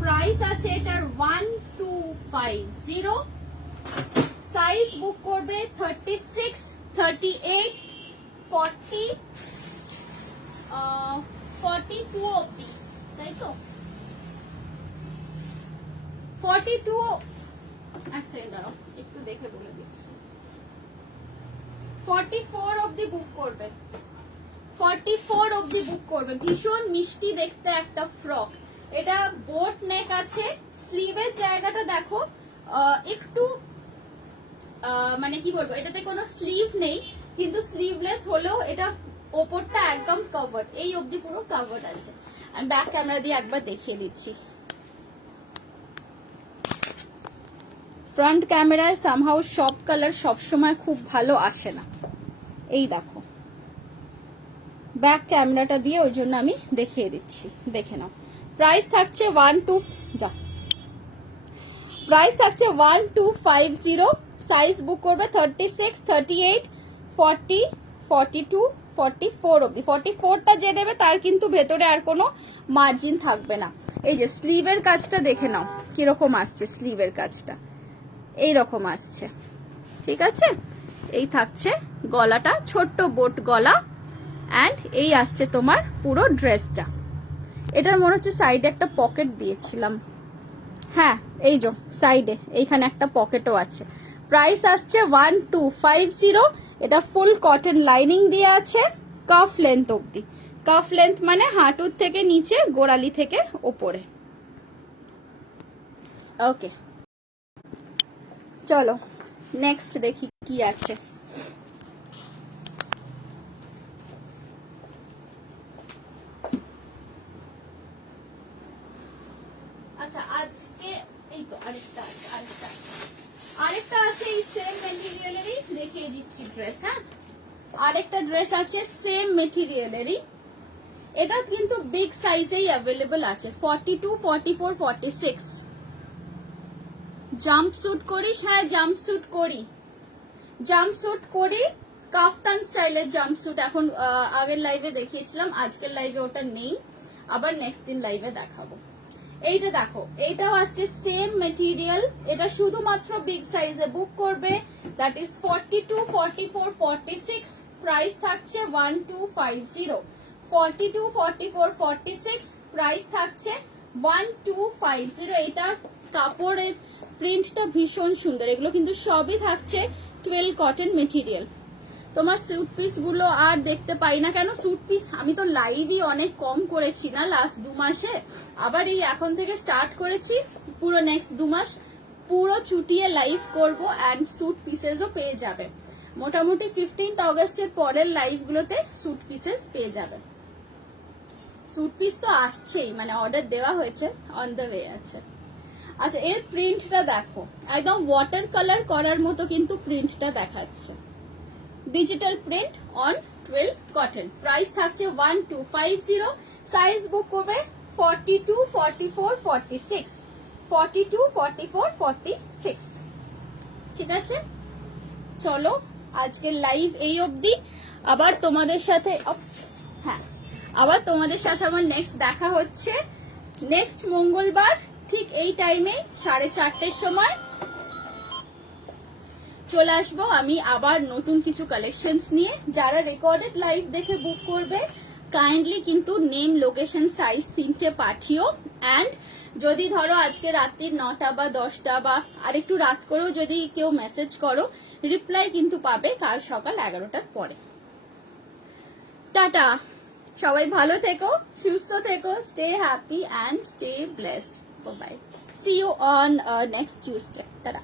প্রাইস আছে এটার 1250। সাইজ বুক করবে 36, 38, 40, 42 অবধি, তাই তো? 42, এক সেকেন্ড দাঁড়াও, একটু দেখে বলে দিচ্ছি। 44 অবধি বুক করবে, 44 অবধি বুক করবে। ভীষণ মিষ্টি দেখতে একটা ফ্রক। এটা বোট নেক আছে। স্লিভের জায়গাটা দেখো একটু মানে কি বলবো, এটাতে কোনো স্লিভ নেই, কিন্তু স্লিভলেস হলেও এটা ওপরটা একদম কভার্ড, এই অবধি পুরো কভার্ড আছে। আমি ব্যাক ক্যামেরা দিয়ে একবার দেখিয়ে দিচ্ছি। ফ্রন্ট ক্যামেরায় সামহাউ সব কালার সবসময় খুব ভালো আসে না, এই দেখো ব্যাক ক্যামেরাটা দিয়ে ওই জন্য আমি দেখিয়ে দিচ্ছি, দেখে নাও। প্রাইস থাকছে 1250, সাইজ বুক করবে 36, 38, 40, 42, 44 অবধি। 44টা যে নেবে তার কিন্তু ভেতরে আর কোনো মার্জিন থাকবে না। এই যে স্লিভের কাজটা দেখে নাও কিরকম আসছে, স্লিভের কাজটা এইরকম আসছে, ঠিক আছে। এই থাকছে গলাটা, ছোট্ট বোট গলা, অ্যান্ড এই আসছে তোমার পুরো ড্রেসটা। এটার মনে হচ্ছে সাইডে একটা পকেট দিয়েছিলাম, হ্যাঁ এই যে সাইডে এইখানে একটা পকেটও আছে। প্রাইস আসছে 1250। এটা ফুল কটন লাইনিং দিয়ে আছে, কাফ লেন্থ অবধি। কাফ লেন্থ মানে হাঁটুর থেকে নিচে, গোড়ালি থেকে ওপরে। ওকে, চলো নেক্সট দেখি কি আছে। আচ্ছা, আজকে এই তো আরেকটা আছে এই সেম মেটেরিয়ালেরই, দেখিয়ে দিচ্ছি ড্রেস। হ্যাঁ, আরেকটা ড্রেস আছে সেম মেটেরিয়ালেরই, এটা কিন্তু বিগ সাইজেই অ্যাভেলেবল আছে, 42, 44, 46। জাম্পস্যুট করি, হ্যাঁ জাম্পস্যুট করি, কাফতান স্টাইলের জাম্পস্যুট। এখন আগের লাইভে দেখিয়েছিলাম, আজকের লাইভে ওটা নেই, আবার নেক্সট দিন লাইভে দেখাবো। এইটা দেখো, এইটাও আসছে সেম মেটেরিয়াল, এটা শুধুমাত্র বিগ সাইজে বুক করবে, দ্যাট ইজ 42, 44, 46। প্রাইস থাকছে 1250। 42, 44, 46 প্রাইস থাকছে 1250। এইটার কাপড়ের প্রিন্টটা ভীষণ সুন্দর। এগুলো কিন্তু সবই থাকছে 12 কটন মেটেরিয়াল। তোমার স্যুট পিস গুলো আর দেখতে পাই না কেন? স্যুট পিস আমি তো লাইভই অনেক কম করেছি না লাস্ট 2 মাসে, আবার এই এখন থেকে স্টার্ট করেছি। পুরো নেক্সট 2 মাস পুরো চুটিয়ে লাইভ করব, অ্যান্ড স্যুট পিসেসও পেয়ে যাবে। মোটামুটি 15 অগস্টের পরের লাইভ গুলোতে স্যুট পিসেস পেয়ে যাবে। স্যুট পিস তো আসছেই, মানে অর্ডার দেওয়া হয়েছে, অন দ্য ওয়ে আছে। আচ্ছা, এর প্রিন্টটা দেখো, একদম ওয়াটার কালার করার মতো কিন্তু প্রিন্টটা দেখাচ্ছে। Digital print on 12 cotton. Price থাকছে 1250। সাইজ বুক করবে 42, 44, 46। 42, 44, 46, ঠিক আছে। চলো আজকের লাইভ এই অবধি, আবার তোমাদের সাথে আমার নেক্সট দেখা হচ্ছে নেক্সট মঙ্গলবার ঠিক এই টাইমে 4:30 সময় চলে আসবো আমি আবার নতুন কিছু কালেকশনস নিয়ে। যারা রেকর্ডেড লাইভ দেখে বুক করবে কাইন্ডলি কিন্তু নেম, লোকেশন, সাইজ 3টে পাঠিও। অ্যান্ড যদি ধরো আজকে রাত্রির 9টা বা 10টা বা আরেকটু রাত করেও যদি কেউ মেসেজ করো, রিপ্লাই কিন্তু পাবে কাল সকাল 11টার পরে। টাটা, সবাই ভালো থেকো, সুস্থ থেকো, stay happy and stay blessed. Bye, see you on next Tuesday. Tata.